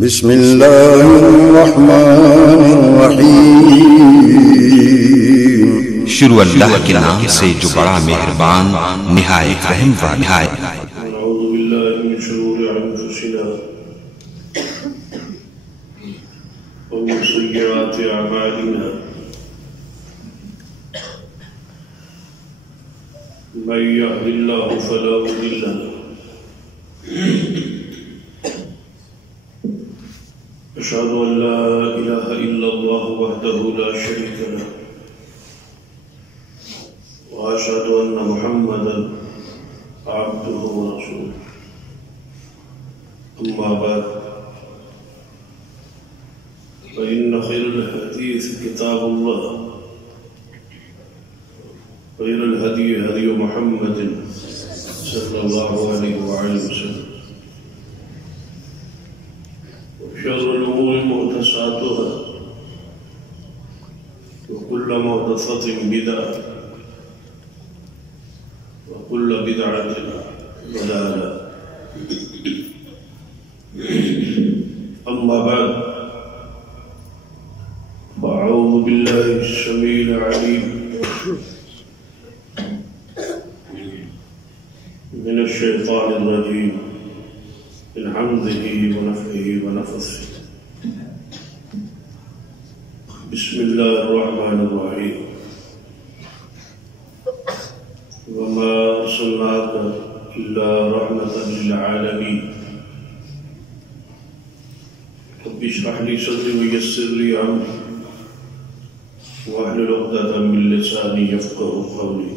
بسم اللہ الرحمن الرحیم۔ شروع اللہ کے نام سے جو بڑا مہربان نہایت رحم والا ہے۔ نعوذ باللہ من شرور انفسنا ومن سیئات اعمالنا من يهد الله فلا مضل له أشهد أن لا إله إلا الله وحده لا شريك له وأشهد أن محمدا عبده ورسوله أما بعد فإن خير الحديث كتاب الله خير الهدي هدي محمد صلى الله عليه وآله وسلم وشر الأمور محدثاتها وكل محدثة بدعة وكل بدعة ضلالة أما بعد فأعوذ بالله السميع العليم من الشيطان الرجيم من حمده ونفخه ونفثه بسم الله الرحمن الرحيم وما أرسلناك إلا رحمة للعالمين رب اشرح لي صدري ويسر لي أمري واحلل عقدة من لساني يفقهوا قولي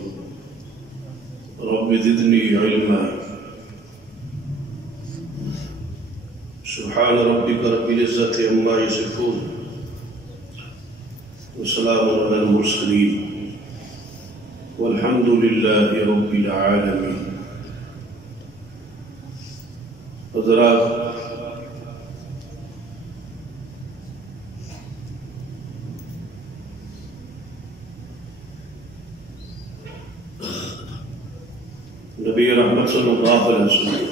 رب زدني علما سبحان ربك رب العزة عما يصفون وسلام على المرسلين والحمد لله رب العالمين۔ حضرات، نبی رحمت صلی اللہ علیہ وسلم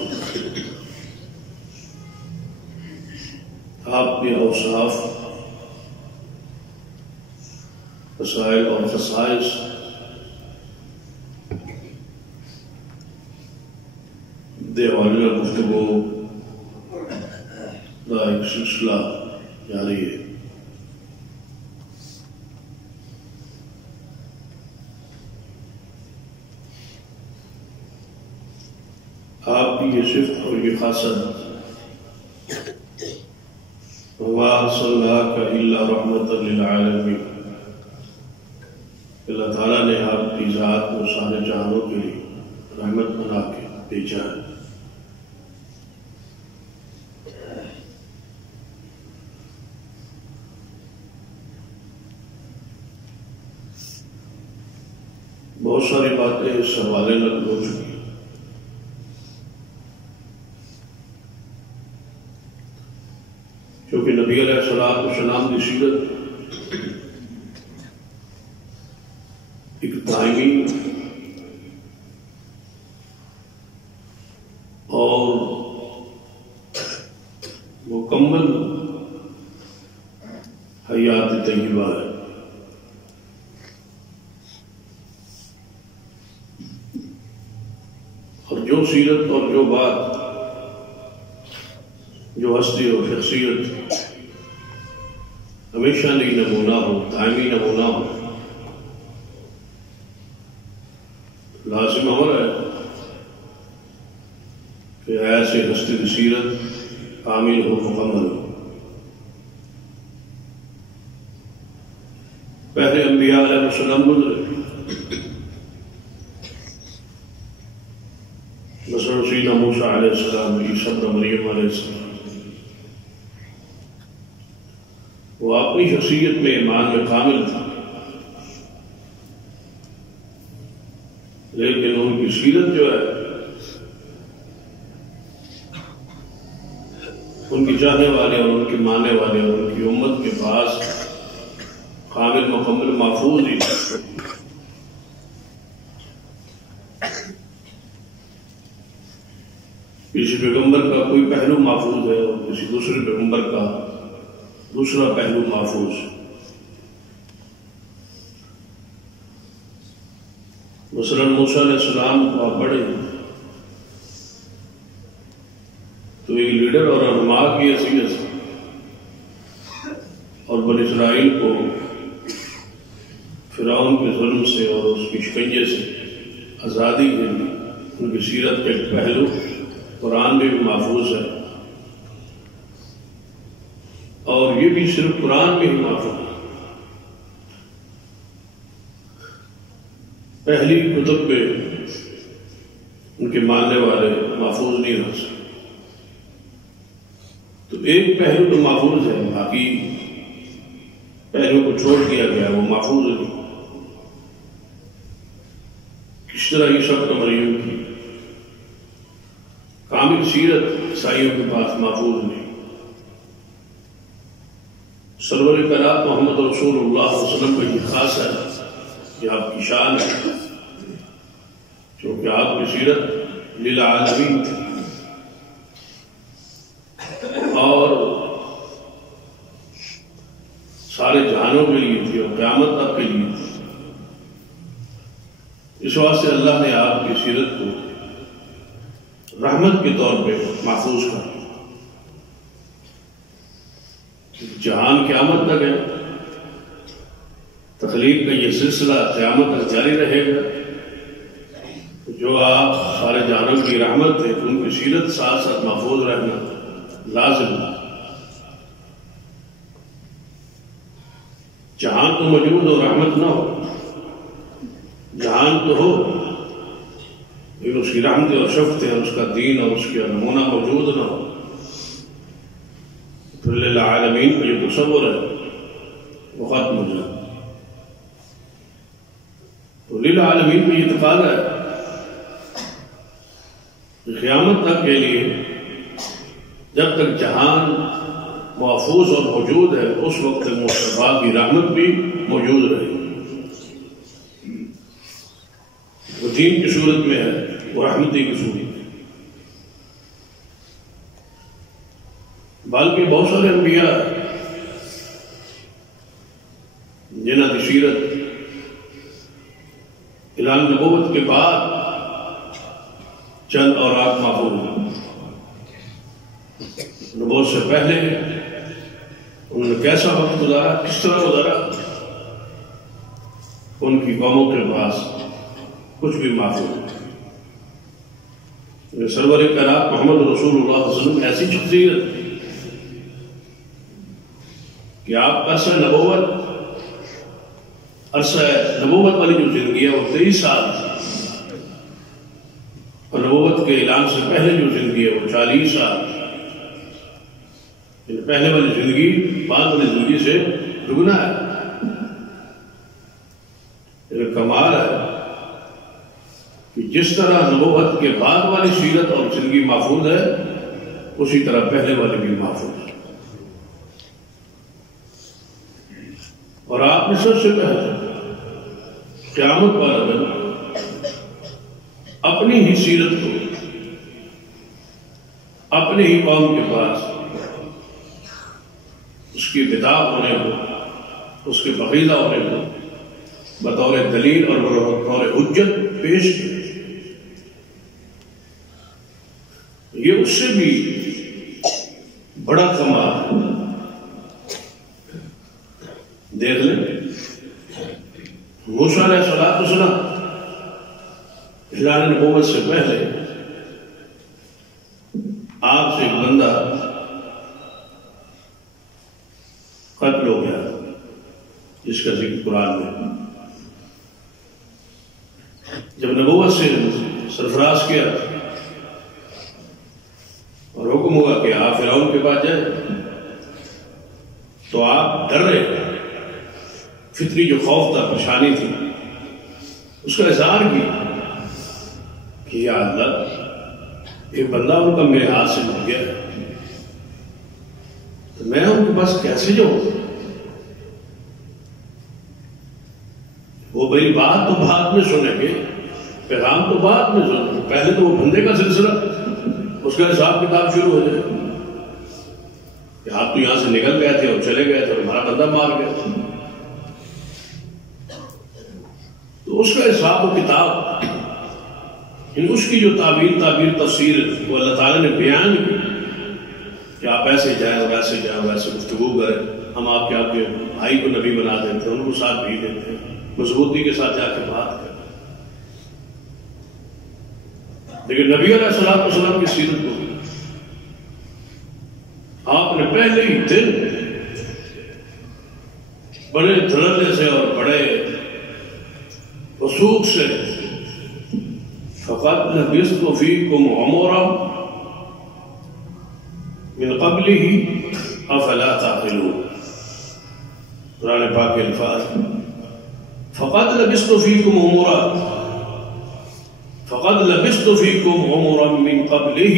آپ کے اوصاف، وسائل اور خصائص دیوانہ گفتگو کا ایک سلسلہ جاری ہے۔ آپ کی یہ صفت اور یہ خاصیت وَمَا أَرْسَلْنَاكَ إِلَّا رَحْمَةً لِلْعَالَمِينَ، اللہ تعالیٰ نے آپ کی ذات کو سارے جہانوں کے لیے رحمت بنا کے بھیجا ہے۔ بہت ساری باتیں اس حوالے نقل ہو چکی ہیں، کیونکہ نبی علیہ السلام کی سیرت ایک دائمی اور مکمل حیات طیبہ ہے۔ اور جو سیرت اور جو بات، جو ہستی اور شخصیت ہمیشہ نہیں نمونہ ہو، دائمی نمونہ ہو، لازم امر ہے کہ ایسے ہستی کی سیرت کامل ہو، مکمل ہو۔ پہلے انبیاء علیہ السلام گزرے، مثلا سیدنا موسیٰ علیہ السلام، عیسیٰ ابن مریم علیہ السلام، وہ اپنی شخصیت میں ایمان میں کامل تھا، لیکن ان کی سیرت جو ہے، ان کی چاہنے والے اور ان کے ماننے والے اور ان کی امت کے پاس کامل مکمل محفوظ ہی تھا۔ کسی پیغمبر کا کوئی پہلو محفوظ ہے اور کسی دوسرے پیغمبر کا دوسرا پہلو محفوظ ہے۔ مثلاً موسیٰ علیہ السلام کو آپ پڑھیں تو ایک لیڈر اور رہنما کی حیثیت سے اور بنی اسرائیل کو فرعون کے ظلم سے اور اس کی شکنجے سے آزادی کے لیے ان کی سیرت کا ایک پہلو قرآن میں بھی محفوظ ہے، اور یہ بھی صرف قرآن میں ہی محفوظ ہے۔ پہلی کتب پہ ان کے ماننے والے محفوظ نہیں رہ سکتے، تو ایک پہلو تو محفوظ ہے، باقی پہلو کو چھوڑ دیا گیا وہ محفوظ نہیں۔ کس طرح عیسیٰ ابن مریم کی کامل سیرت عیسائیوں کے پاس محفوظ نہیں۔ سرور کائنات محمد رسول اللہ صلی اللہ علیہ وسلم کا یہ خاص ہے، یہ آپ کی شان ہے، کیونکہ آپ کی سیرت للعالمین تھی اور سارے جہانوں کے لیے تھی اور قیامت تک کے لیے تھی۔ اس واسطے اللہ نے آپ کی سیرت کو رحمت کے طور پہ محفوظ کر دیا۔ جہان قیامت تک ہے، تخلیق کا یہ سلسلہ قیامت تک جاری رہے گا۔ جو آپ سارے جہانوں کی رحمت ہے، ان کی سیرت ساتھ ساتھ محفوظ رہنا لازم ہے۔ جہان تو موجود اور رحمت نہ ہو، جہان تو ہو لیکن اس کی رحمتیں اور شفقتیں اور اس کا دین اور اس کا نمونہ موجود نہ ہو، پھر للعالمین کا جو تصور ہے وہ ختم ہو جائے۔ تو للعالمین کا یہ تقاضا ہے کہ قیامت تک کے لیے جب تک جہان محفوظ اور موجود ہے اس وقت تک مصطفیٰ کی رحمت بھی موجود رہے گی۔ وہ دین کی صورت میں ہے، وہ رحمتی کی صورت میں، بلکہ بہت سارے انبیاء جنہاں کی سیرت اعلان نبوت کے بعد چند اوراق محفوظ ہیں۔ نبوت سے پہلے انہوں نے کیسا وقت گزارا، کس طرح گزارا، ان کی قوموں کے پاس کچھ بھی محفوظ نہیں۔ سرور کائنات محمد رسول اللہ صلی اللہ علیہ وسلم ایسی شخصیت کہ آپ عرصہ نبوت والی جو زندگی ہے وہ 23 سال اور نبوت کے اعلان سے پہلے جو زندگی ہے وہ 40 سال۔ پہلے والی زندگی بعد والی زندگی سے دگنا ہے۔ یہ کمال ہے کہ جس طرح نبوت کے بعد والی سیرت اور زندگی محفوظ ہے اسی طرح پہلے والی بھی محفوظ ہے۔ اور آپ نے سب سے پہلے قیامت والا دن اپنی ہی سیرت کو اپنے ہی قوم کے پاس اس کی کتاب ہونے کو، اس کے بقیدہ ہونے کو بطور دلیل اور بطور حجت پیش کی۔ یہ اس سے بھی بڑا کمال ہے۔ دیکھ لیں موسیٰ علیہ السلام اعلان نبوت سے پہلے آپ سے ایک بندہ قتل ہو گیا جس کا ذکر قرآن میں، جب نبوت سے سرفراز کیا اور حکم ہوا کہ آپ فرعون کے پاس جائیں تو آپ ڈر رہے، فطری جو خوف تھا، پریشانی تھی، اس کا اظہار کیا کہ یا اللہ ایک بندہ ان کا میرے ہاتھ سے مر گیا ہے تو میں ان کے پاس کیسے جاؤں؟ وہ میری بات تو بعد میں سنیں گے، پیغام تو بعد میں سنیں گے، پہلے تو وہ بندے کا سلسلہ اس کا حساب کتاب شروع ہو جائے کہ آپ تو یہاں سے نکل گئے تھے اور چلے گئے تھے اور ہمارا بندہ مار گیا تھا. تو اس کا حساب و کتاب، اس کی جو تعبیر تفسیر وہ اللہ تعالیٰ نے بیان کی کہ آپ ایسے جائیں اور ایسے جائیں ویسے گفتگو کریں. ہم آپ کے بھائی کو نبی بنا دیتے ہیں، ان کو ساتھ بھی دیتے ہیں، مضبوطی کے ساتھ جا کے بات کریں. لیکن نبی علیہ الصلوۃ والسلام کی سیرت کو آپ نے پہلے ہی دن بڑے دھڑلے سے اور بڑے رسوخ سے فقط لبثت فیکم عمرا من قبلہ افلا تعقلون. قرآن پاک کے الفاظ فقط لبثت فیکم عمرا، فقط لبثت فیکم عمرا من قبلہ.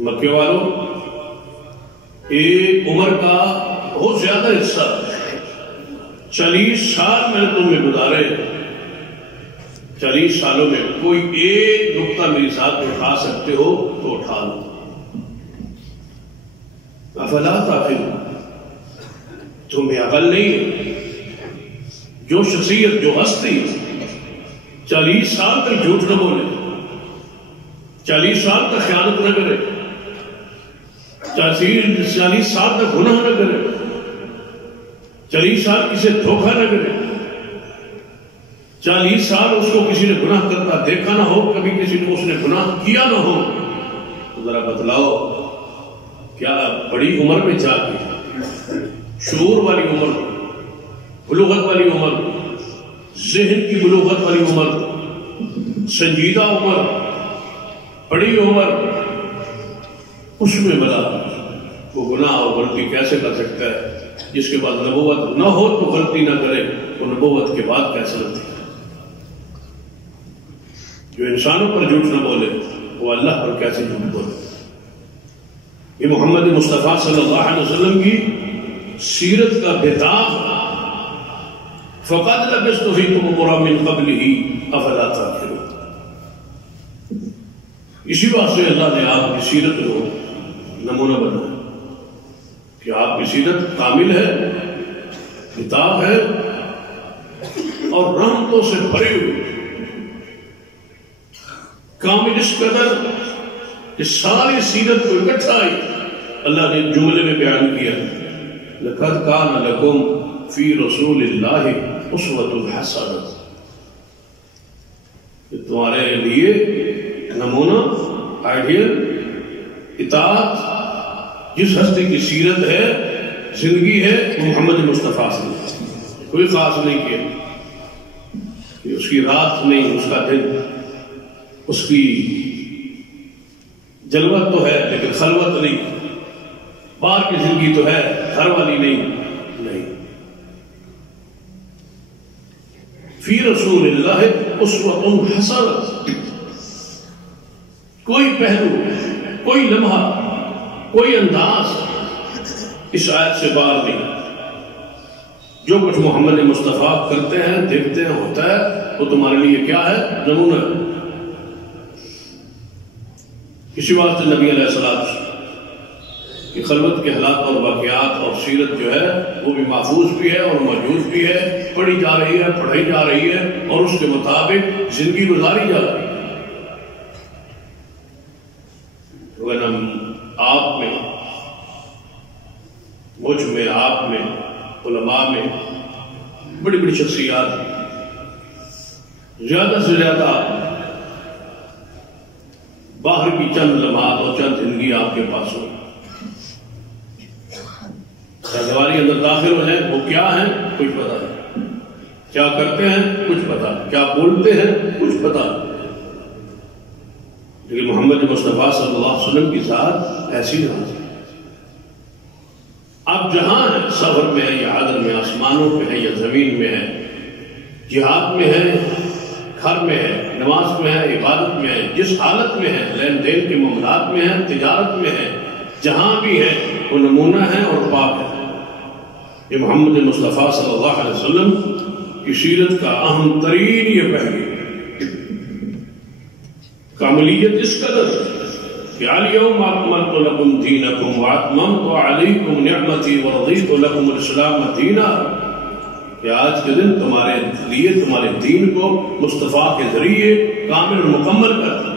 مکے والوں، ایک عمر کا بہت زیادہ حصہ 40 سال میں نے تمہیں گزارے. 40 سالوں میں کوئی ایک نقطہ میری ساتھ اٹھا سکتے ہو تو اٹھا لو. افلا تعقلون، تمہیں عقل نہیں ہے؟ جو شخصیت، جو ہستی 40 سال تک جھوٹ نہ بولے، 40 سال تک خیانت نہ کرے، 40 سال تک گناہ نہ کرے، 40 سال کسی دھوکہ نہ کرے، 40 سال اس کو کسی نے گناہ کرتا دیکھا نہ ہو، کبھی کسی نے اس نے گناہ کیا نہ ہو، تو ذرا بتلاؤ کیا بڑی عمر میں جا کے، شعور والی عمر، بلوغت والی عمر، ذہن کی بلوغت والی عمر، سنجیدہ عمر، بڑی عمر، اس میں بلا وہ گناہ اور غلطی کیسے کر سکتا ہے؟ جس کے بعد نبوت نہ ہو تو غلطی نہ کرے، وہ نبوت کے بعد کیسے غلطی کرے؟ جو انسانوں پر جھوٹ نہ بولے وہ اللہ پر کیسے جھوٹ بولے؟ یہ محمد مصطفیٰ صلی اللہ علیہ وسلم کی سیرت کا بتاغ. فقد لبثت فیکم عمرا من قبلہ افلا تعقلون. اسی واسطے اللہ نے آپ کی سیرت کو نمونہ بنایا کہ آپ کی سیرت کامل ہے، کتاب ہے اور رحمتوں سے بھری ہوئی. کامل اس قدر کہ ساری سیرت کو اکٹھا ہی اللہ نے جملے میں بیان کیا. لقد کان لکم فی رسول اللہ اسوۃ حسنہ. تمہارے لیے نمونہ، آئیڈیل، اطاعت جس ہستی کی سیرت ہے، زندگی ہے، وہ محمد مصطفیٰ صلی اللہ علیہ وسلم. کوئی خاص نہیں کیا کہ اس کی رات نہیں، اس کا دن، اس کی جلوت تو ہے لیکن خلوت نہیں، باہر کی زندگی تو ہے گھر والی نہیں. فی رسول اللہ اسوۃ حسنہ. کوئی پہلو، کوئی لمحہ، کوئی انداز اس آیت سے باہر نہیں. جو کچھ محمد مصطفیٰ کرتے ہیں، دیکھتے ہیں، ہوتا ہے، وہ تمہارے لیے کیا ہے؟ نمونہ. اسی واسطے نبی علیہ السلام کی خلوت کے حالات اور واقعات اور سیرت جو ہے وہ بھی محفوظ بھی ہے اور موجود بھی ہے، پڑھی جا رہی ہے، پڑھائی جا رہی ہے اور اس کے مطابق زندگی گزاری جا رہی ہے. آپ میں، مجھ میں، آپ میں، علماء میں بڑی بڑی شخصیات، زیادہ سے زیادہ باہر کی چند لمحات اور چند زندگی آپ کے پاس ہو. دیواری اندر داخل ہو جائیں، وہ کیا ہیں کچھ پتا نہیں، کیا کرتے ہیں کچھ پتا نہیں، کیا بولتے ہیں کچھ پتا نہیں. لیکن محمد مصطفیٰ صلی اللہ علیہ وسلم کی ذات ایسی نہیں. آپ جہاں ہیں، سفر میں ہیں یا عدل میں، آسمانوں پہ ہیں یا زمین میں ہیں، جہاد میں ہیں، گھر میں ہے، نماز میں ہے، عبادت میں ہے، جس حالت میں ہے، لین دین کے معاملات میں ہے، تجارت میں ہے، جہاں بھی ہے وہ نمونہ ہے اور پاک ہے. یہ محمد مصطفیٰ صلی اللہ علیہ وسلم کی سیرت کا اہم ترین یہ پہلو. کاملیت اس قدر کہ الیوم اکملت لکم دینکم واتممت علیکم نعمتی ورضیت لکم الاسلام دینا، کہ آج کے دن تمہارے لیے تمہارے دین کو مصطفیٰ کے ذریعے کامل اور مکمل کر دیا۔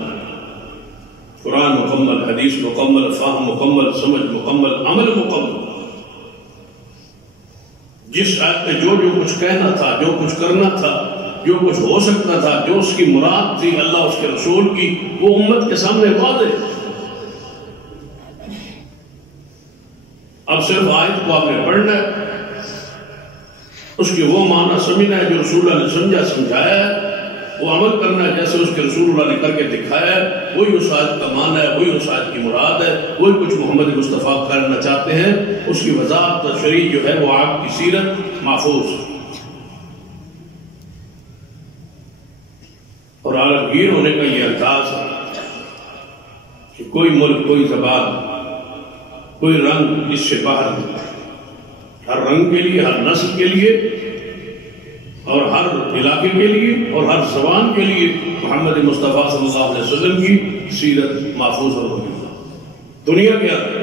قرآن مکمل، حدیث مکمل، فہم مکمل، سمجھ مکمل، عمل مکمل۔ جس آیت میں جو کچھ کہنا تھا، جو کچھ کرنا تھا، جو کچھ ہو سکتا تھا، جو اس کی مراد تھی اللہ اس کے رسول کی، وہ امت کے سامنے واضح۔ اب صرف آیت کو آپ نے پڑھنا ہے، اس کی وہ معنی سمجھنا ہے جو رسول اللہ نے سمجھا سمجھایا ہے، وہ عمل کرنا ہے جیسے اس کے رسول اللہ نے کر کے دکھایا ہے، وہی اس آیت کا معنی ہے، وہی اس آیت کی مراد ہے، وہی کچھ محمد مصطفیٰ کرنا چاہتے ہیں۔ اس کی وضاحت تشریح جو ہے وہ آپ کی سیرت محفوظ ہے۔ اور عالمگیر ہونے کا یہ انداز ہے کہ کوئی ملک، کوئی زبان، کوئی رنگ اس سے باہر نہیں، ہر رنگ کے لیے، ہر نسل کے لیے اور ہر علاقے کے لیے اور ہر زبان کے لیے محمد مصطفیٰ صلی اللہ علیہ وسلم کی سیرت محفوظ اور موجود۔ دنیا کے اندر،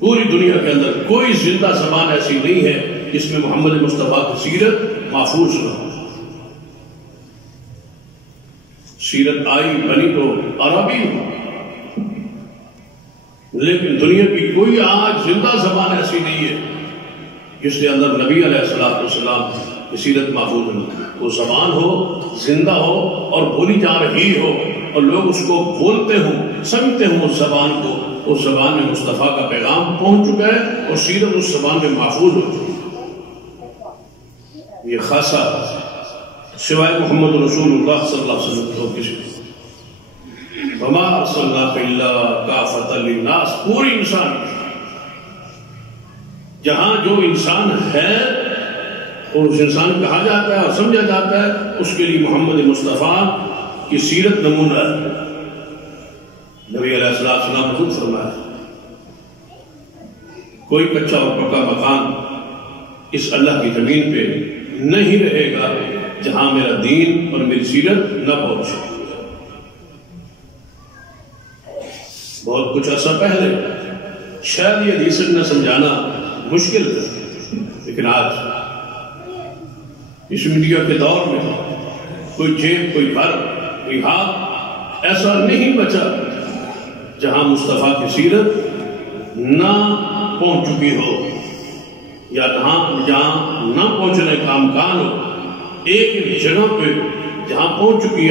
پوری دنیا کے اندر کوئی زندہ زبان ایسی نہیں ہے جس میں محمد مصطفیٰ کی سیرت محفوظ نہ ہو۔ سیرت آئی بنی تو عربی ہو، لیکن دنیا کی کوئی آج زندہ زبان ایسی نہیں ہے جس کے اندر نبی علیہ السلام کی سیرت محفوظ ہو۔ وہ زبان ہو، زندہ ہو اور بولی جا رہی ہو، اور لوگ اس کو بولتے ہوں، سمجھتے ہوں اس زبان کو، اس زبان میں مصطفیٰ کا پیغام پہنچ چکا ہے اور سیرت اس زبان میں محفوظ ہو چکی ہے۔ یہ خاصا سوائے محمد رسول اللہ صلی اللہ علیہ وسلم کو کسی وما ارسلناک الا کافۃ للناس، پوری انسان، جہاں جو انسان ہے اور اس انسان کہا جاتا ہے اور سمجھا جاتا ہے، اس کے لیے محمد مصطفیٰ کی سیرت نمونہ ہے۔ نبی علیہ السلام نے خود فرمایا کوئی کچا اور پکا مکان اس اللہ کی زمین پہ نہیں رہے گا جہاں میرا دین اور میری سیرت نہ پہنچے۔ بہت کچھ عرصہ پہلے شاید یہ حدیث نہ سمجھانا مشکل ہے، لیکن آج اس میڈیا کے دور میں کوئی جیب، کوئی گھر، کوئی ہاتھ ایسا نہیں بچا جہاں مصطفیٰ کی سیرت نہ پہنچ چکی ہو، یا جہاں نہ پہنچنے کا امکان ہو۔ ایک جگہ پہ جہاں پہنچ چکی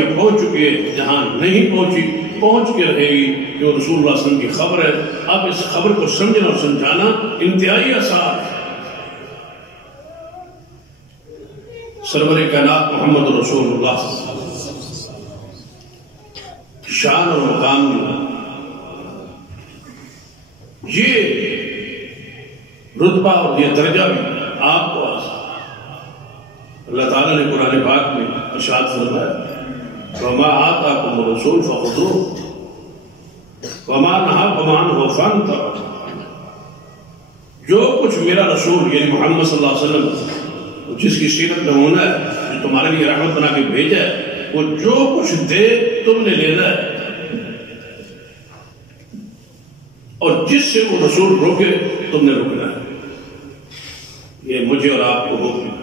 ہے، جہاں نہیں پہنچی پہنچ کے رہے گی، جو رسول اللہ صلی اللہ علیہ وسلم کی خبر ہے۔ اب اس خبر کو سمجھنا اور سمجھانا انتہائی آسان ہے۔ سرور کائنات محمد رسول اللہ صلی اللہ علیہ وسلم شان اور مقام میں یہ رتبہ اور یہ درجہ بھی آپ کو حاصل۔ اللہ تعالیٰ نے قرآن پاک میں ارشاد فرمایا وَمَا آتَاكُمُ الرَّسُولُ فَخُذُوهُ وَمَا نَهَاكُمْ عَنْهُ فَانْتَهُوا، جو کچھ میرا رسول یعنی محمد صلی اللہ علیہ وسلم جس کی سیرت نمونہ ہے، جو تمہارے لیے رحمت بنا کے بھیجا ہے، وہ جو کچھ دے تم نے لینا ہے، اور جس سے وہ رسول روکے تم نے رکنا ہے۔ یہ مجھے اور آپ کو حکم ہے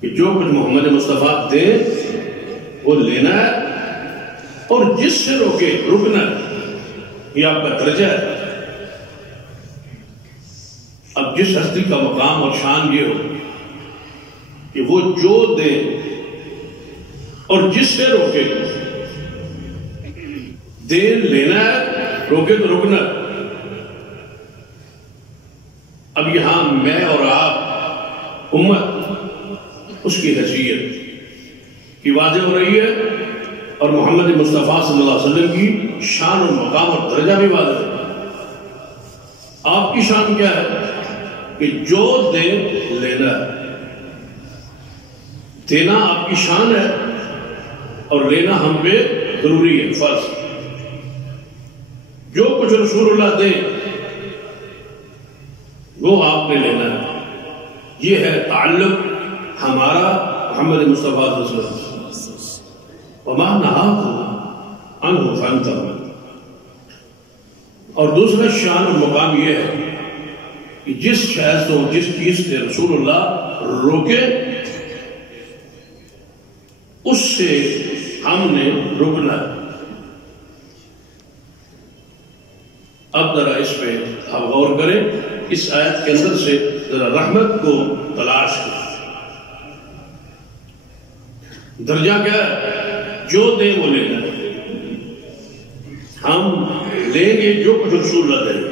کہ جو کچھ محمد مصطفیٰ دے وہ لینا ہے، اور جس سے روکے رکنا ہے۔ یہ آپ کا درجہ ہے۔ اب جس ہستی کا مقام اور شان یہ ہو کہ وہ جو دے اور جس سے روکے، دے لینا ہے، روکے تو رکنا ہے۔ اب یہاں میں اور آپ امت اس کی حیثیت کی واضح ہو رہی ہے، اور محمد مصطفیٰ صلی اللہ علیہ وسلم کی شان اور مقام اور درجہ بھی واضح ہے۔ آپ کی شان کیا ہے کہ جو دے لینا ہے، دینا آپ کی شان ہے اور لینا ہم پہ ضروری ہے، فرض۔ جو کچھ رسول اللہ دے وہ آپ نے لینا ہے۔ یہ ہے تعلق ہمارا محمد مصطفیٰ صلی اللہ علیہ وسلم۔ وما نہاکم عنہ فانتہوا. اور دوسرا شان اور مقام یہ ہے کہ جس چیز سے رسول اللہ روکے اس سے ہم نے رکنا ہے. اب ذرا اس پہ آپ غور کریں، اس آیت کے اندر سے ذرا رحمت کو تلاش کریں. درجہ کیا ہے؟ جو دیں وہ لینا. ہم لیں گے جو کچھ رسول اللہ دیں گے،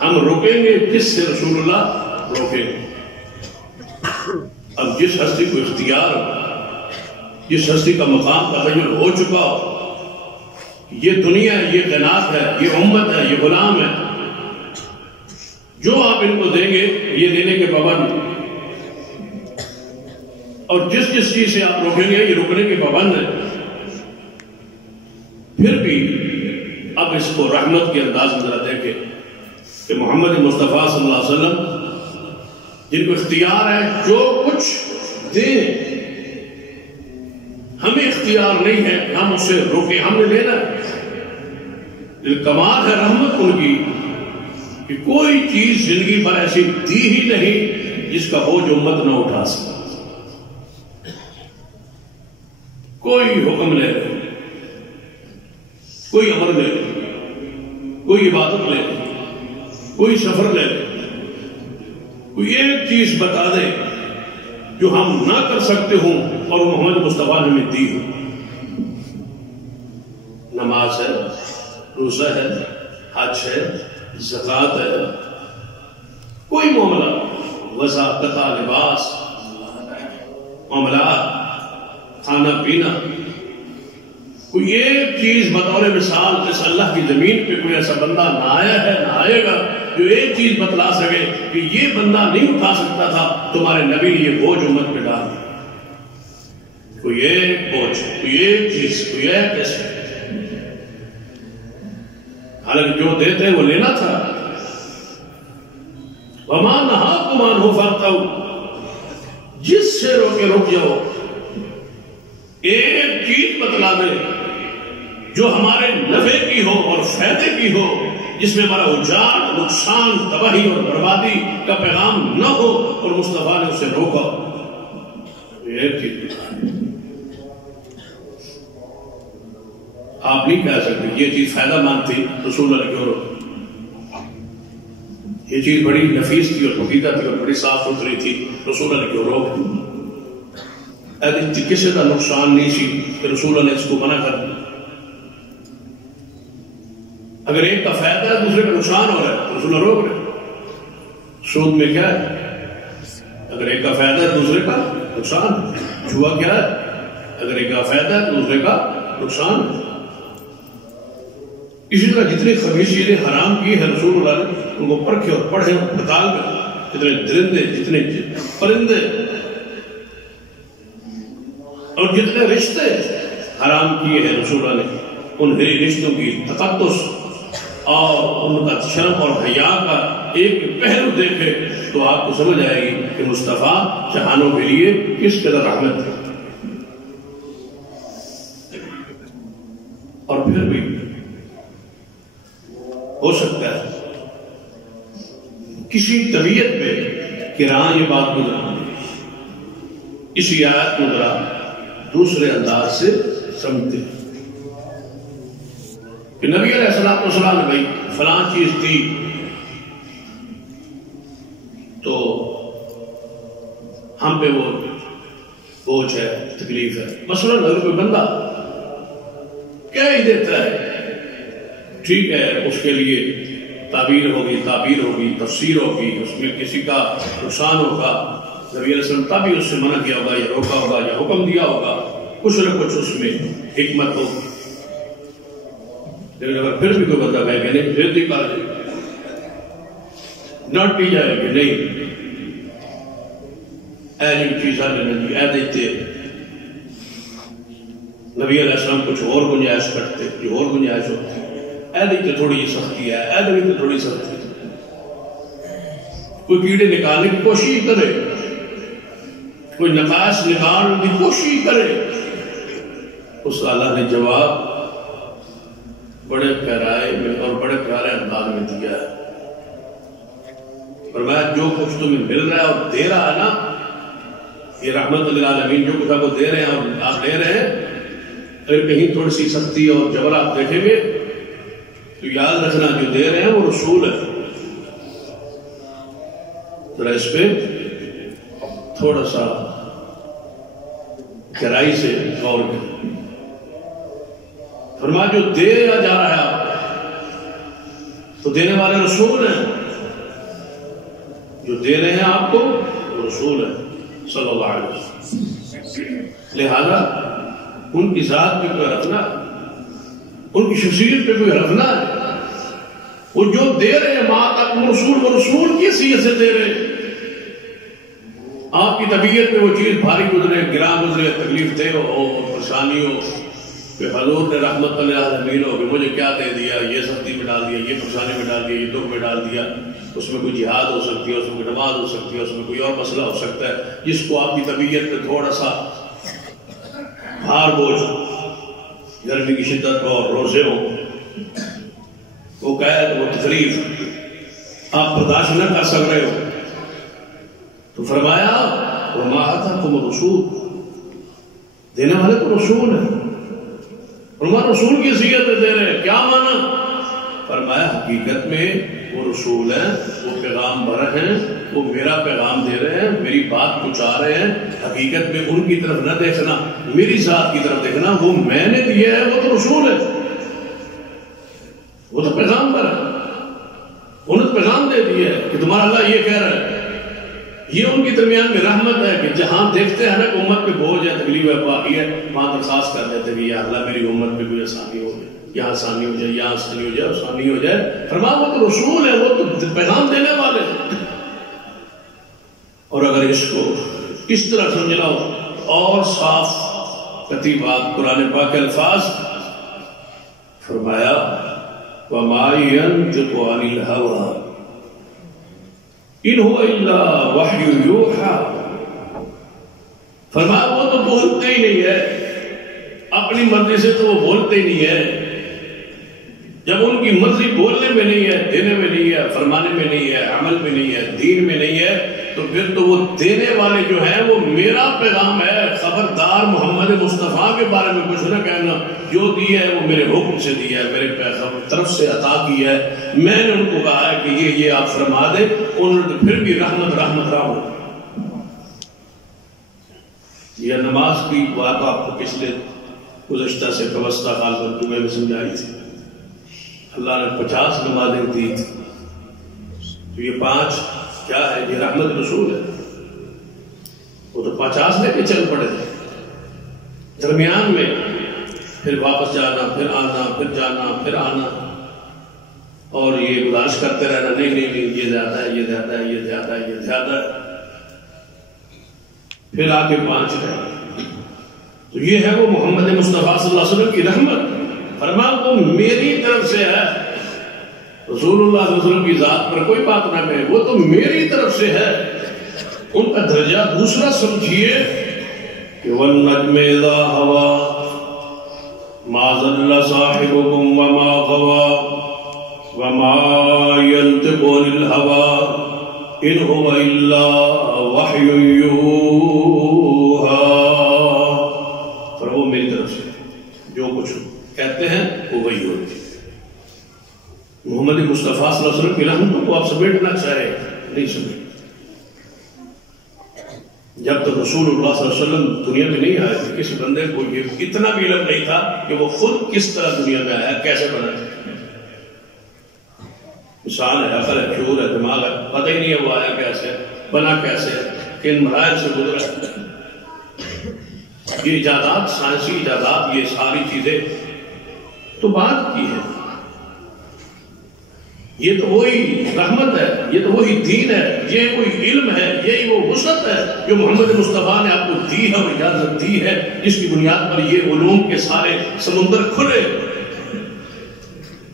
ہم روکیں گے جس سے رسول اللہ روکیں گے. اب جس ہستی کو اختیار، جس ہستی کا مقام تغیر ہو چکا ہو، یہ دنیا ہے، یہ کائنات ہے، یہ امت ہے، یہ غلام ہے، جو آپ ان کو دیں گے یہ دینے کے پابند، اور جس چیز سے آپ روکیں گے یہ رکنے کے پابند ہے. پھر بھی اب اس کو رحمت کے انداز میں ذرا دیکھیں کہ محمد مصطفیٰ صلی اللہ علیہ وسلم جن کو اختیار ہے جو کچھ دیں، ہمیں اختیار نہیں ہے ہم اسے روکیں، ہم نے لینا ہے. کمال ہے رحمت ان کی کہ کوئی چیز زندگی پر ایسی دی ہی نہیں جس کا بوجھ امت نہ اٹھا سکے. کوئی حکم لے لے، کوئی امر لے لے، کوئی عبادت لے لے، کوئی سفر لے لے، کوئی ایک چیز بتا دے جو ہم نہ کر سکتے ہوں اور محمد مصطفیٰ نے ہمیں دی ہو. نماز ہے، روزہ ہے، حج ہے، زکوٰۃ ہے، کوئی معاملہ، غذا، قطع، لباس، معاملات، کھانا پینا، کوئی ایک چیز بطور مثال اس اللہ کی زمین پہ کوئی ایسا بندہ نہ آیا ہے نہ آئے گا جو ایک چیز بتلا سکے کہ یہ بندہ نہیں اٹھا سکتا تھا، تمہارے نبی نے یہ بوجھ امت پہ ڈال دیا. کوئی ایک بوجھ، کوئی ایک چیز، کوئی ایک ایسے. حالانکہ جو دیتے وہ لینا تھا. وَمَا نَهَاكُمْ عَنْهُ فَانْتَهُوا، جس سے روکے رک جاؤ. ایک چیز بتلا دے جو ہمارے نفع کی ہو اور فائدے کی ہو، جس میں ہمارا اجاڑ، نقصان، تباہی اور بربادی کا پیغام نہ ہو، اور مصطفیٰ نے اسے روکا. ایک چیز آپ نہیں کہہ سکتے یہ چیز فائدہ مند تھی رسول اللہ نے کیوں روکی. یہ چیز بڑی نفیس تھی اور پاکیزہ تھی اور بڑی صاف ستھری تھی، رسول اللہ نے کیوں روکی. کسی کا نقصان نہیں سی کہ رسول اللہ نے اس کو منع کر دیا. اگر ایک کا فائدہ ہے دوسرے کا نقصان ہو رہا ہے تو رسول اللہ روک رہے. سود میں کیا ہے؟ اگر ایک کا فائدہ ہے دوسرے کا نقصان. جوا کیا ہے؟ اگر ایک کا فائدہ ہے دوسرے کا نقصان. اسی طرح جتنی خبیث چیزیں حرام کی ہے رسول اللہ نے ان کو پرکھے اور پڑھے اور پڑتال میں. جتنے درندے، جتنے پرندے اور جتنے رشتے حرام کیے ہیں رسول اللہ نے، ان رشتوں کی تقدس اور ان کا شرم اور حیا کا ایک پہلو دیکھے تو آپ کو سمجھ آئے گی کہ مصطفیٰ جہانوں کے لیے کس قدر رحمت ہے. اور پھر بھی ہو سکتا ہے کسی طبیعت پہ کہ رہاں یہ بات گزرا، اسی آیت کو ذرا دوسرے انداز سے سمجھتے ہیں کہ نبی علیہ السلام نے بھائی فلاں چیز دی تو ہم پہ وہ بوجھ ہے، تکلیف ہے. مثلاً اگر کوئی بندہ کہہ ہی دیتا ہے ٹھیک ہے، اس کے لیے تعبیر ہوگی، تفسیر ہوگی، اس میں کسی کا نقصان ہوگا، نبی علیہ السلام تب ہی اس سے منع کیا ہوگا یا روکا ہوگا یا حکم دیا ہوگا، کچھ نہ کچھ اس میں حکمت ہوگی. لیکن اگر پھر بھی کوئی بندہ کہے کہ نہیں پھر بھی کہا جائے ڈانٹ دی جائے کہ نہیں ایسی چیزاں لینا جی اے دیتے. نبی علیہ السلام کچھ اور گنجائش کرتے، جو اور گنجائش ہوتی اے دیتے تھوڑی سختی ہے، اے دیتے تھوڑی سختی. کوئی کیڑے نکالنے کی کوشش کرے، کوئی نقائص نکالنے کی کوشش کرے، اس اللہ نے جواب بڑے پیارے میں اور بڑے پیارے انداز میں دیا ہے. فرمایا جو کچھ تمہیں مل رہا ہے اور دے رہا ہے نا، یہ رحمت للعالمین جو کچھ آپ کو دے رہے ہیں اور آپ دے رہے ہیں، اگر کہیں تھوڑی سی سختی اور جبر آپ دیکھیں گے تو یاد رکھنا جو دے رہے ہیں وہ رسول ہے. ذرا اس پہ تھوڑا سا گہرائی سے غور کریں. فرمایا جو دیا جا رہا ہے آپ تو دینے والے رسول ہیں، جو دے رہے ہیں آپ کو وہ رسول ہے صلی اللہ علیہ وسلم. لہذا ان کی ذات پہ کوئی رکھنا ہے، ان کی شخصیت پہ کوئی رکھنا ہے. وہ جو دے رہے ہیں ماں تک وہ رسول کی حیثیت سے دے رہے ہیں. آپ کی طبیعت میں وہ چیز بھاری گزرے، گراں گزرے، تکلیف دہ ہو، پریشانی ہو، کہ حضور نے رحمت للعالمین ہو کہ مجھے کیا دے دیا، یہ سختی میں ڈال دیا، یہ پریشانی میں ڈال دیا، یہ دکھ میں ڈال دیا. اس میں کوئی جہاد ہو سکتی ہے، اس میں کوئی نماز ہو سکتی ہے، اس میں کوئی اور مسئلہ ہو سکتا ہے جس کو آپ کی طبیعت پہ تھوڑا سا بھار بوجھ، گرمی کی شدت ہو، روزے ہو، وہ قید، وہ تکلیف آپ برداشت نہ کر سک رہے ہو، تو فرمایا وما آتاکم الرسول، دینے والے تو رسول ہیں. فرمایا رسول کی حیثیت دے رہے ہیں. کیا مانا؟ فرمایا حقیقت میں وہ رسول ہیں، وہ پیغام بھر ہیں، وہ میرا پیغام دے رہے ہیں، میری بات پہنچا رہے ہیں. حقیقت میں ان کی طرف نہ دیکھنا، میری ذات کی طرف دیکھنا. وہ میں نے دیا ہے وہ تو رسول ہے، وہ تو پیغام بھر ہے. انہوں نے پیغام دے دیا ہے کہ تمہارا اللہ یہ کہہ رہا ہے. یہ ان کے درمیان میں رحمت ہے کہ جہاں دیکھتے ہیں نا کہ امت پہ بوجھ ہے، تکلیف ہے، باقی ہے، وہاں درخواست کر دیتے کہ یا اللہ میری امت پہ کوئی آسانی ہو جائے، یہاں آسانی ہو جائے، یہاں آسانی ہو جائے، آسانی ہو جائے. فرمایا وہ تو رسول ہے، وہ تو پیغام دینے والے ہیں. اور اگر اس کو اس طرح سمجھنا ہو اور صاف قطعی بات قرآن پاک کے الفاظ، فرمایا وَمَا يَنْطِقُ عَنِ الْهَوَىٰ إِنْ هُوَ إِلَّا وَحْيٌ يُوحَىٰ. فرمایا وہ تو بولتے ہی نہیں ہے، اپنی مرضی سے تو وہ بولتے ہی نہیں ہے. جب ان کی مرضی بولنے میں نہیں ہے، دینے میں نہیں ہے، فرمانے میں نہیں ہے، عمل میں نہیں ہے، دین میں نہیں ہے، تو پھر تو وہ دینے والے جو ہیں وہ میرا پیغام ہے. خبردار محمد مصطفیٰ کے بارے میں کچھ نہ کہنا. جو دیا ہے وہ میرے حکم سے دیا ہے، میرے طرف سے عطا کیا ہے. میں نے ان کو کہا ہے کہ یہ آپ فرما دیں. انہوں نے تو پھر بھی رحمت رہا ہو. یہ نماز کی بات آپ کو پچھلے گزشتہ سے وسطہ حال پر جمعے میں سمجھائی تھی. اللہ نے 50 نمازیں دی تھی، تو یہ 5 کیا ہے؟ یہ رحمت رسول ہے. وہ تو 50 لے کے چل پڑے تھے. درمیان میں پھر واپس جانا، پھر آنا، پھر جانا، پھر آنا، اور یہ گزارش کرتے رہنا نہیں نہیں نہیں یہ زیادہ ہے، یہ زیادہ ہے، یہ زیادہ ہے، یہ زیادہ ہے. پھر آگے 5 رہے. تو یہ ہے وہ محمد مصطفیٰ صلی اللہ علیہ وسلم کی رحمت. فرمایا وہ میری طرف سے ہے. رسول اللہ صلی اللہ علیہ وسلم کی ذات پر کوئی بات نہ کہے، وہ تو میری طرف سے ہے. ان کا درجہ دوسرا سمجھیے کہ وَالنَّجْمِ إِذَا هَوَىٰ مَا ضَلَّ صَاحِبُكُمْ وَمَا غَوَىٰ وَمَا يَنطِقُ عَنِ الْهَوَىٰ إِنْ هُوَ إِلَّا وَحْيٌ يُوحَىٰ. پر وہ میری طرف سے جو کچھ کہتے ہیں وہ وہی ہوتی ہے. محمد مصطفیٰ صلی اللہ علیہ وسلم کی رحمتوں کو آپ سمیٹنا چاہے نہیں سمیٹ. جب تک رسول اللہ صلی اللہ علیہ وسلم دنیا میں نہیں آئے تھے، کسی بندے کو یہ اتنا بھی علم نہیں تھا کہ وہ خود کس طرح دنیا میں آیا، کیسے بنا. انسان ہے، عقل ہے، شعور ہے، دماغ ہے، پتہ ہی نہیں ہے وہ آیا کیسے، بنا کیسے، کن مراحل سے گزرا. یہ ایجادات، سائنسی ایجادات، یہ ساری چیزیں تو بات کی ہے. یہ تو وہی رحمت ہے، یہ تو وہی دین ہے، یہ کوئی علم ہے، یہی وہ وسعت ہے جو محمد مصطفیٰ نے آپ کو دی ہے اور اجازت دی ہے، جس کی بنیاد پر یہ علوم کے سارے سمندر کھلے.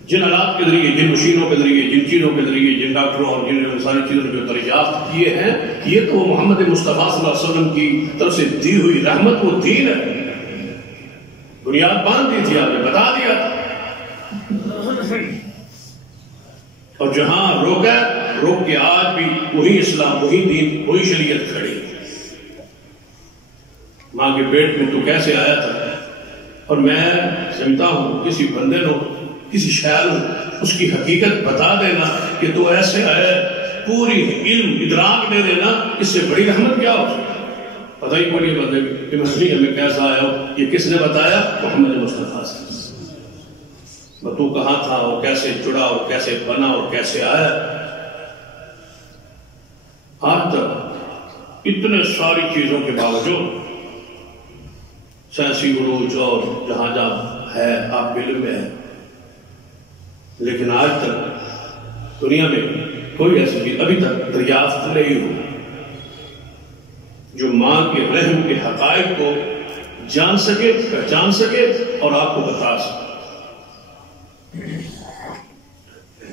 جن آلات کے ذریعے، جن مشینوں کے ذریعے، جن چیزوں کے ذریعے، جن ڈاکٹروں اور جن ساری چیزوں نے جو دریافت کیے ہیں، یہ تو وہ محمد مصطفیٰ صلی اللہ علیہ وسلم کی طرف سے دی ہوئی رحمت، وہ دین ہے. بنیاد باندھ دی تھی، آپ نے بتا دیا تھا، اور جہاں روکا روک کے آج بھی وہی اسلام، وہی دین، وہی شریعت کھڑی۔ ماں کے پیٹ میں تو کیسے آیا تھا، اور میں سمجھتا ہوں کسی بندے کو، کسی شاعر کو اس کی حقیقت بتا دینا کہ تو ایسے آیا، پوری علم ادراک دے دینا، اس سے بڑی رحمت کیا ہو سکتی؟ پتہ ہی پڑی بندے کہ مسیح ہمیں کیسا آیا ہو، یہ کس نے بتایا؟ محمد مصطفیٰ سے۔ تو کہاں تھا اور کیسے جڑا اور کیسے بنا اور کیسے آیا؟ آج تک اتنے ساری چیزوں کے باوجود، سائنسی عروج اور جہاں جہاں ہے آپ علم میں ہے، لیکن آج تک دنیا میں کوئی ایسی چیز ابھی تک دریافت نہیں ہوئی جو ماں کے رحم کے حقائق کو جان سکے، پہچان سکے اور آپ کو بتا سکے۔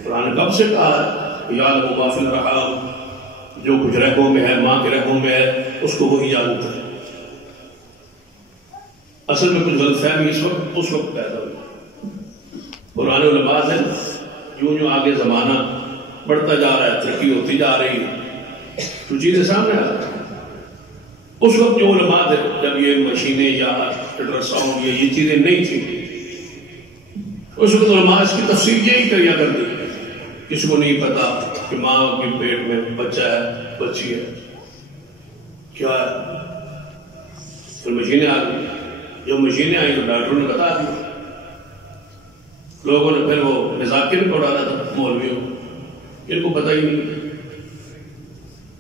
قرآن کب سے کہا ہے یعلم ما فی الارحام، جو کچھ رحموں میں ہے، ماں کے رحموں میں ہے، اس کو وہی جانتا ہے۔ اصل میں کچھ غلط فہمی اس وقت پیدا ہوئی۔ قرآن علماء ہے، یوں یوں آگے زمانہ بڑھتا جا رہا ہے، ترقی ہوتی جا رہی ہے، تو چیزیں سامنے آ رہی ہیں۔ اس وقت جو علماء تھے، جب یہ مشینیں یا الٹرا ساؤنڈ یا یہ چیزیں نہیں تھیں، اس وقت علماء اس کی تفسیر یہی کریا کرتے، کسی کو نہیں پتا کہ ماں کے پیٹ میں بچہ ہے، بچی ہے، کیا ہے۔ پھر مشینیں آ گئی، جو مشینیں آئی تو ڈاکٹروں نے بتا دیا، لوگوں نے پھر وہ مذاکر کو ڈالا تھا مولویوں، ان کو پتہ ہی نہیں۔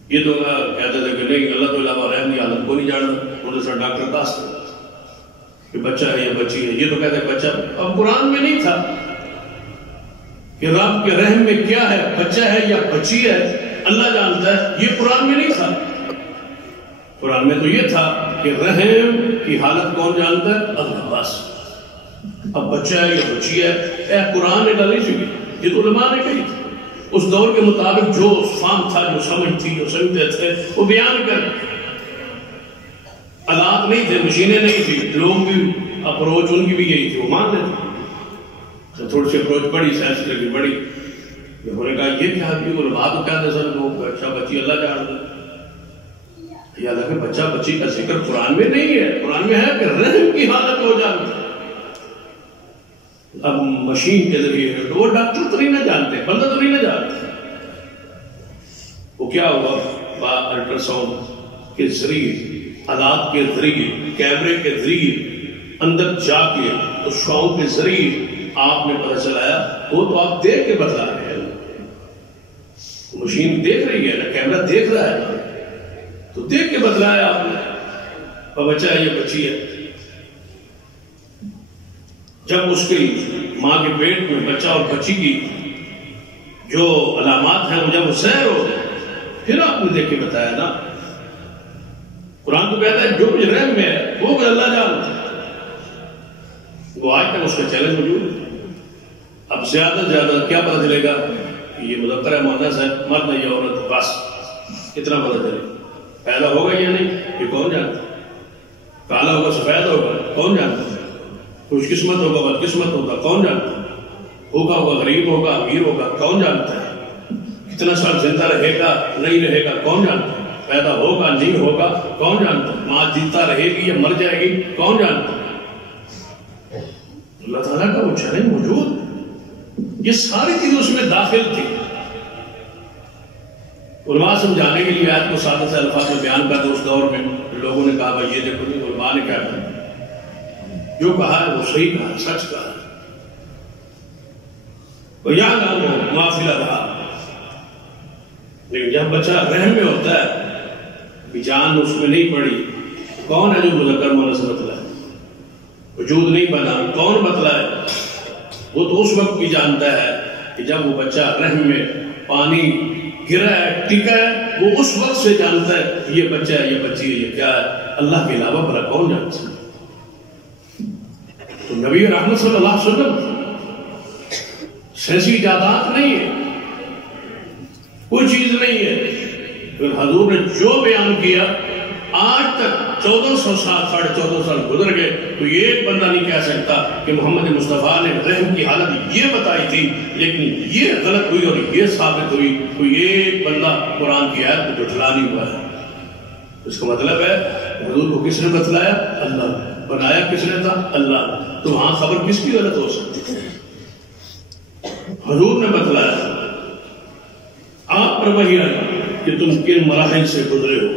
یہ تو کہتے تھے کہ نہیں، اللہ تو علاوہ رحم کی حالت کو نہیں جاننا، انہوں نے ڈاکٹر پاس کہ بچہ ہے یا بچی ہے، یہ تو کہتے ہیں بچہ۔ اب قرآن میں نہیں تھا کہ رب کے رحم میں کیا ہے، بچہ ہے یا بچی ہے، اللہ جانتا ہے، یہ قرآن میں نہیں تھا۔ قرآن میں تو یہ تھا کہ رحم کی حالت کون جانتا ہے؟ اللہ بس۔ اب بچہ ہے یا بچی ہے، اے قرآن نے گل نہیں چکی، یہ تو علماء نے کہی تھی، اس دور کے مطابق جو فہم تھا، جو سمجھ تھی، جو سمجھتے تھے، وہ بیان کر۔ آلات نہیں تھے، مشینیں نہیں تھی، لوگ بھی اپروچ ان کی بھی یہی تھی، وہ مان لیتے تو تھوڑی سی اپروچ بڑی، سائنس لگی بڑی، انہوں نے کہا یہ کیا ہے، علماء تو کہتے سر وہ بچہ بچی اللہ جانتا ہے، یہ اللہ کہ بچہ بچی کا ذکر قرآن میں نہیں ہے، قرآن میں ہے کہ رحم کی حالت ہو جانتا ہے۔ اب مشین کے ذریعے تو وہ ڈاکٹر تو نہیں نہ جانتے، بندہ تو نہیں نہ جانتے، وہ کیا ہوا، الٹرا ساؤنڈ کے ذریعے، آلات کے ذریعے، کیمرے کے ذریعے اندر جا کے تو شعاؤں کے ذریعے آپ نے پتہ چلایا، وہ تو آپ دیکھ کے بتا رہے ہیں، مشین دیکھ رہی ہے نا، کیمرہ دیکھ رہا ہے نا، تو دیکھ کے بتلایا آپ نے، اور بچہ ہے یا بچی ہے۔ جب اس کی ماں کے پیٹ میں بچہ اور بچی کی جو علامات ہیں وہ جب وہ سیر ہو گئے، پھر آپ نے دیکھ کے بتایا نا۔ قرآن تو کہتا ہے جو کچھ رحم میں ہے وہ کچھ اللہ جانتا ہے، وہ آج تک اس کا چیلنج موجود ہے۔ اب زیادہ سے زیادہ کیا پتہ چلے گا کہ یہ مذکر ہے، مؤنث ہے، مرد ہے یا عورت، بس اتنا پتہ چلے گا۔ پیدا ہوگا یا نہیں یہ کون جانتا ہے، کالا ہوگا سفید ہوگا کون جانتا ہے، خوش قسمت ہوگا بد قسمت ہوگا کون جانتا ہے، ہوگا غریب ہوگا امیر ہوگا کون جانتا ہے، کتنا سال زندہ رہے گا نہیں رہے گا کون جانتا ہے، پیدا ہوگا نہیں ہوگا کون جانتا ہے، ماں زندہ رہے گی یا مر جائے گی کون جانتا ہے۔ اللہ تعالیٰ کا وہ چیلنج موجود، یہ ساری چیزیں اس میں داخل تھی۔ علماء سمجھانے کے لیے آیت کو سادہ سے الفاظ میں بیان کرتے، اس دور میں لوگوں نے کہا بھائی یہ دیکھو نہیں، علماء نے کیا کہا، جو کہا ہے وہ صحیح کہا ہے، سچ کہا ہے۔ وَيَعْلَمُ مَا فِي الْأَرْحَامِ، لیکن جب بچہ رحم میں ہوتا ہے، جان اس میں نہیں پڑی، کون ہے جو مذکر مؤنث بتلائے، وجود نہیں بنا، کون بتلائے؟ وہ تو اس وقت بھی جانتا ہے کہ جب وہ بچہ رحم میں پانی گرا ہے، ٹکا ہے، وہ اس وقت سے جانتا ہے یہ بچہ ہے یہ بچی ہے یہ کیا ہے، اللہ کے علاوہ بھلا کون جانتا ہے؟ تو نبی رحمت صلی اللہ علیہ وسلم سیاسی ایجادات نہیں ہے، کوئی چیز نہیں ہے، پھر حضور نے جو بیان کیا آج تک 1400 سال 1450 سال گزر گئے تو یہ ایک بندہ نہیں کہہ سکتا کہ محمد مصطفیٰ نے رحم کی حالت یہ بتائی تھی لیکن یہ غلط ہوئی اور یہ ثابت ہوئی، تو یہ ایک بندہ قرآن کی آیت کو جھٹلا نہیں ہوا ہے۔ اس کا مطلب ہے حضور کو کس نے بتلایا؟ اللہ نے۔ بنایا کس نے تھا؟ اللہ نے۔ تو وہاں خبر کس کی غلط ہو سکتی ہے؟ حضور نے بتلایا، آپ پر وحی آئی کہ تم کن مراحل سے گزرے ہو۔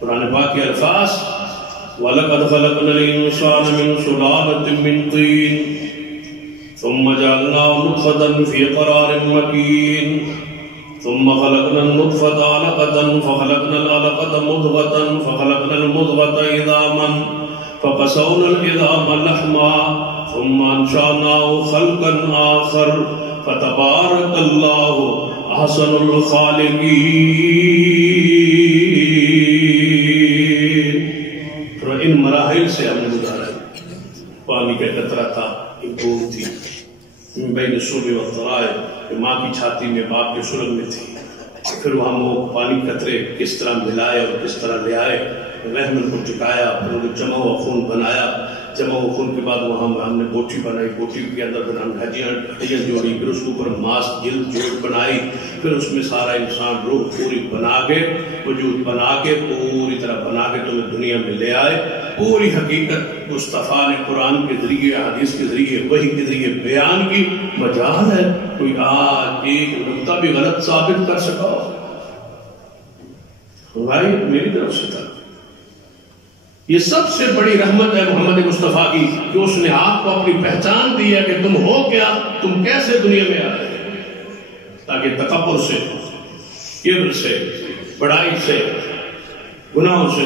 قرآن پاک کے الفاظ وَلَقَدْ خَلَقْنَا الْإِنسَانَ مِنْ سُلَالَةٍ مِّن طِينٍ ثُمَّ جَعَلْنَاهُ نُطْفَةً فِي قَرَارٍ مَّكِينٍ ثُمَّ خَلَقْنَا النُّطْفَةَ عَلَقَةً فَخَلَقْنَا الْعَلَقَةَ مُضْغَةً فَخَلَقْنَا الْمُضْغَةَ عِظَامًا فَقَسَوْنَا الْعِظَامَ لَحْمًا ثُمَّ أَنشَأْنَاهُ خَلْقًا آخَرَ فَتَبَارَكَ اللَّهُ أَحْسَنُ الْخَالِقِينَ۔ ان مراحل سے ہم نے گزارا ہے۔ پانی کا قطرہ تھا، ایک بوند تھی بین الصلب والترائب، کہ ماں کی چھاتی میں باپ کے سلب میں تھی، پھر وہاں وہ پانی قطرے کس طرح ملائے اور کس طرح لے آئے، رحم کو چکایا، پھر وہ جمع ہوا خون بنایا، جمع ہوا خون کے بعد وہاں ہم نے بوٹی بنائی، بوٹی کے اندر ہڈیاں جوڑی، پھر اس کے اوپر ماس جلد جوڑ بنائی، پھر اس میں سارا انسان روح پوری بنا کے وجود بنا کے پوری طرح بنا کے تمہیں دنیا میں لے آئے۔ پوری حقیقت مصطفیٰ نے قرآن کے ذریعے، حدیث کے ذریعے، وحی کے ذریعے بیان کی۔ مجال ہے کوئی آج ایک نقطہ بھی غلط ثابت کر سکا؟ بھائی میری طرف سے تھا۔ یہ سب سے بڑی رحمت ہے محمد مصطفیٰ کی کہ اس نے آپ کو اپنی پہچان دی ہے کہ تم ہو کیا، تم کیسے دنیا میں آئے، تاکہ تکبر سے، کبر سے، بڑائی سے، گناہوں سے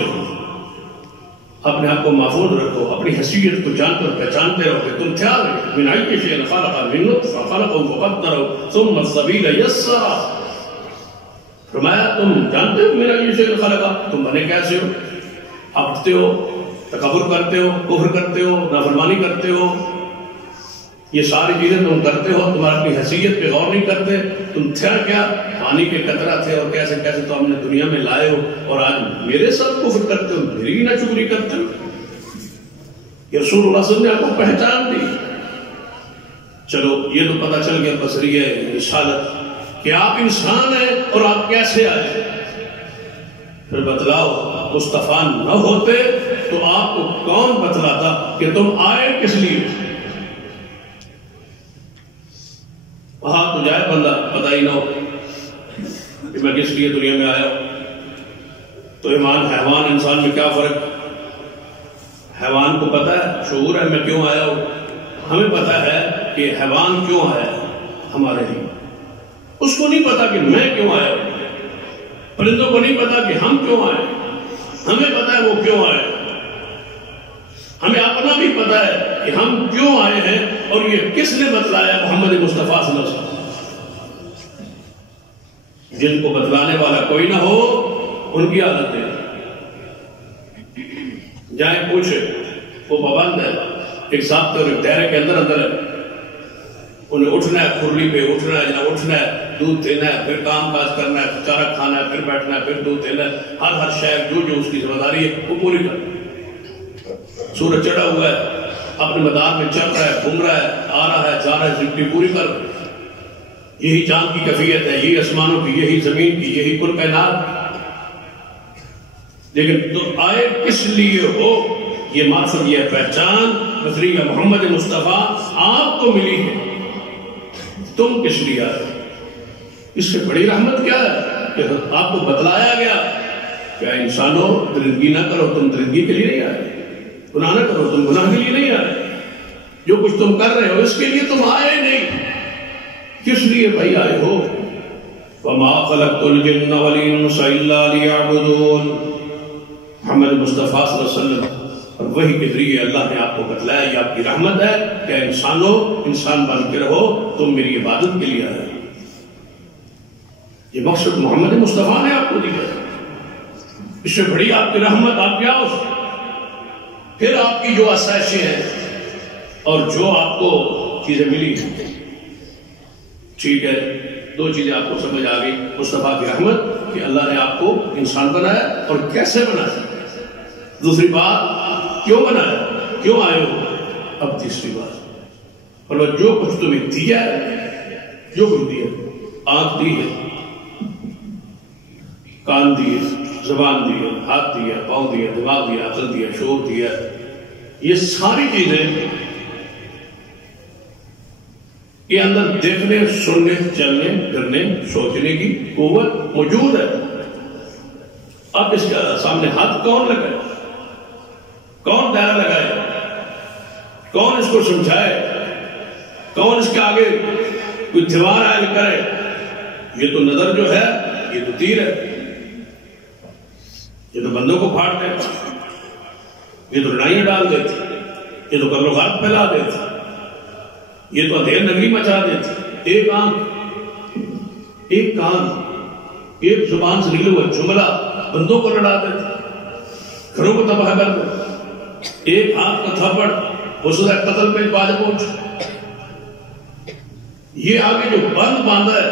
اپنے آپ کو محفوظ رکھو، اپنی حیثیت کو جانتے اور پہچانتے رہو کہ تم کیا رہے۔ من ای شیء خلق من نطفہ خلقہ فقدرہ ثم السبیل یسرہ۔ فرمایا تم جانتے ہو من ای شیء خلقہ، تم بنے کیسے ہو؟ اٹھتے ہو، تکبر کرتے ہو، کفر کرتے ہو، نافرمانی کرتے ہو، یہ ساری چیزیں تم کرتے ہو، تمہاری اپنی حیثیت پہ غور نہیں کرتے۔ تم تھے کیا؟ پانی کے قطرہ تھے، اور کیسے کیسے تو ہم نے دنیا میں لائے ہو، اور آج میرے ساتھ کفر کرتے ہو، میری نہ شکری کرتے ہو۔ یہ رسول اللہ صلی اللہ علیہ وسلم نے آپ کو پہچان دی۔ چلو یہ تو پتہ چل گیا بصریہ رسالت کہ آپ انسان ہیں اور آپ کیسے آئے۔ پھر بتلاؤ مصطفیٰ نہ ہوتے تو آپ کو کون بتلاتا کہ تم آئے کس لیے؟ وہاں تو جائے بندہ پتہ ہی نہ ہو کہ میں کس لیے دنیا میں آیا ہوں۔ تو حیوان انسان میں کیا فرق؟ حیوان کو پتہ ہے، شعور ہے میں کیوں آیا ہوں۔ ہمیں پتہ ہے کہ حیوان کیوں آیا ہے ہمارے لیے، اس کو نہیں پتا کہ میں کیوں آیا ہوں۔ پرندوں کو نہیں پتا کہ ہم کیوں آئے، ہمیں پتا ہے وہ کیوں آئے۔ ہمیں اپنا بھی پتا ہے کہ ہم کیوں آئے ہیں، اور یہ کس نے بتلایا؟ محمد مصطفیٰ صلی اللہ علیہ وسلم۔ جن کو بتلانے والا کوئی نہ ہو ان کی حالت ہے، جائیں پوچھے، وہ پابند ہے، ایک ضابطے اور ایک دائرے کے اندر ہے۔ انہیں اٹھنا ہے، کھرلی پہ اٹھنا ہے، جہاں اٹھنا ہے دودھ دینا ہے، پھر کام کاج کرنا ہے، چارہ کھانا ہے، پھر بیٹھنا ہے، پھر دودھ دینا ہے، ہر شے جو اس کی ذمہ داری ہے وہ پوری کرنا۔ سورج چڑھا ہوا ہے، اپنے میدان میں چل رہا ہے، گھوم رہا ہے، آ رہا ہے، جا رہا ہے، ڈیوٹی پوری کر۔ یہی چاند کی کیفیت ہے، یہی آسمانوں کی، یہی زمین کی، یہی کل کائنات۔ لیکن تم آئے کس لیے ہو؟ یہ معرفت، یہ پہچان بصریہ محمد مصطفیٰ آپ کو ملی ہے۔ تم کس لیے آئے؟ اس سے بڑی رحمت کیا ہے کہ آپ کو بتلایا گیا کہ انسانوں درندگی نہ کرو، تم درندگی کے لیے نہیں آئے، گناہ نہ کرو، تم گناہ کے لیے نہیں آئے، جو کچھ تم کر رہے ہو اس کے لیے تم آئے نہیں۔ کس لیے بھائی آئے ہو؟ وَمَا خَلَقْتُ الْجِنَّ وَالْإِنسَ إِلَّا لِيَعْبُدُونَ۔ محمد مصطفیٰ صلی اللہ علیہ وسلم اور وحی کے ذریعے اللہ نے آپ کو بتلایا، یہ آپ کی رحمت ہے کہ انسانوں انسان بن کے رہو، تم میری عبادت کے لیے آئے۔ یہ مقصد محمد مصطفیٰ نے آپ کو دیا، اس سے بڑی آپ کی رحمت آپ کیا ہو سکتی؟ پھر آپ کی جو آسائشیں ہیں اور جو آپ کو چیزیں ملی، ٹھیک ہے، دو چیزیں آپ کو سمجھ آ گئی۔ مصطفیٰ کی رحمت کہ اللہ نے آپ کو انسان بنایا، اور کیسے بنایا؟ دوسری بات کیوں بنایا، کیوں آئے ہو؟ اب تیسری بات، اور جو کچھ تمہیں دیا ہے، جو کچھ دیا، آنکھ دی ہے، کان دیے، زبان دی ہے، ہاتھ دیا، پاؤں دیا، دماغ دیا، عقل دیا، شعور دیا، یہ ساری چیزیں کے اندر دیکھنے، سننے، چلنے، پھرنے، سوچنے کی قوت موجود ہے۔ اب اس کے سامنے ہاتھ کون لگائے، کون دائرہ لگائے، کون اس کو سمجھائے، کون اس کے آگے کوئی دیوار عائل کرے؟ یہ تو نظر جو ہے یہ تو تیر ہے، یہ تو بندوں کو پھاڑ دیتا، یہ تو لڑائیاں ڈال دیتی، یہ تو قتل و غارت پھیلا دیتی، یہ تو اندھیر نگری مچا دیتی۔ ایک آنکھ، ایک کان، ایک زبان سے نکلے ہوئے جملہ بندوں کو لڑا دیتی، گھروں کو تباہ کر دیتی۔ ایک ہاتھ کا تھپڑ ہو سکتا ہے قتل پہ باز پہنچ۔ یہ آگے جو بند باندھا ہے،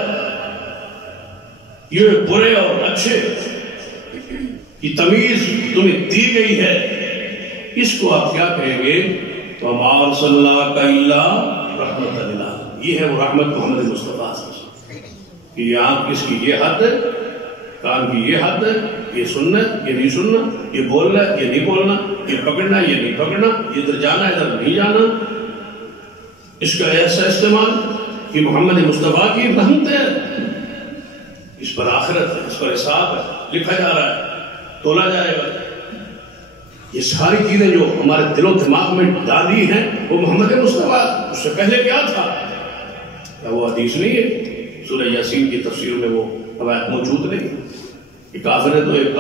یہ برے اور اچھے کی تمیز تمہیں دی گئی ہے، اس کو آپ کیا کہیں گے؟ وَمَا أَرْسَلْنَاكَ إِلَّا رحمت اللہ۔ یہ ہے وہ رحمت محمد مصطفیٰ کہ یہ آنکھ اس کی یہ حد ہے، کان کی یہ حد ہے، یہ سننا یہ نہیں سننا، یہ بولنا یہ نہیں بولنا، یہ پکڑنا یہ نہیں پکڑنا، یہ ادھر جانا ادھر نہیں جانا۔ اس کا ایسا استعمال کہ محمد مصطفیٰ کی رحمت ہے، اس پر آخرت ہے، اس پر حساب ہے، لکھا جا رہا ہے، تولا جائے گا۔ یہ ساری چیزیں جو ہمارے دل و دماغ میں ڈالی ہیں وہ محمد مصطفیٰ، اس سے پہلے کیا تھا؟ کیا وہ حدیث نہیں ہے؟ سورہ یاسین کی تفسیر میں وہ روایت موجود نہیں۔ ایک کافر نے تو ایک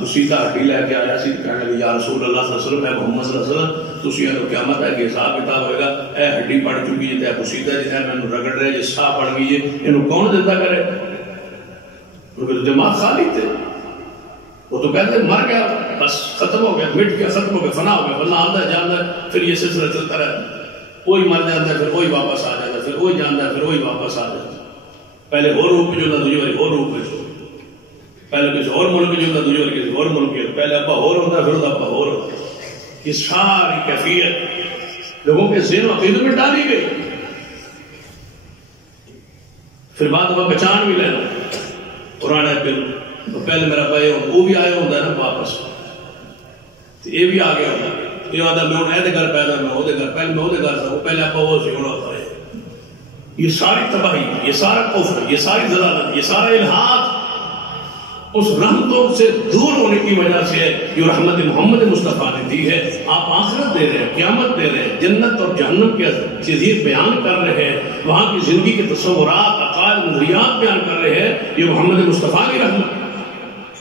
بسیطہ ہڈی لے کے آیا سی، کہنے لگے یا رسول اللہ صلی اللہ علیہ وسلم، اے محمد صلی اللہ علیہ وسلم، تسی تو قیامت ہے کہ حساب کتاب ہوئے گا، اے ہڈی پڑ چکی جی، تے بسیطہ جی ہے میں رگڑ رہے جی، ساہ پڑ گئی ہے، انہوں کون زندہ کرے؟ ان کے دماغ خالی تھے، وہ تو کہتے مر گیا، بس ختم ہو گیا، مٹ گیا، ختم ہو گیا، فنا ہو گیا، فنا آتا ہے جانتا ہے، پھر یہ سلسلہ چلتا رہتا ہے، وہی مر جاتا ہے، پھر وہی واپس آ جاتا ہے، پھر وہی جانتا ہے، پھر وہی واپس آ جاتا ہے۔ پہلے اور روپ میں جو تھا دوسری باری اور روپ میں جو، پہلے کسی اور ملک میں جو تھا دوسری باری کسی اور ملک میں، پہلے ابا اور ہوتا ہے پھر ابا اور ہوتا ہے۔ یہ ساری کیفیت لوگوں کے ذہن و عقیدے میں ڈالی گئی، پھر بعد میں پہچان بھی لینا پرانا پھر تو پہلے میرا بھائی وہ بھی آیا ہوتا ہے نا واپس، تو یہ بھی آ گیا ہوتا ہے، یہ آدھا میں انہیں ایدے گھر پیدا میں ہوتے گھر، پہلے میں ہوتے گھر تھا، وہ پہلے آپ وہ سے ہونا ہوتا ہے۔ یہ ساری تباہی، یہ سارا کفر، یہ ساری ضلالت، یہ سارا الحاد اس رحمتوں سے دور ہونے کی وجہ سے ہے جو رحمت محمد مصطفیٰ نے دی ہے۔ آپ آخرت دے رہے ہیں، قیامت دے رہے ہیں، جنت اور جہنم کے چیزیں بیان کر رہے ہیں، وہاں کی زندگی کے تصورات، عقائد، نظریات بیان کر رہے ہیں، یہ محمد مصطفیٰ کی رحمت۔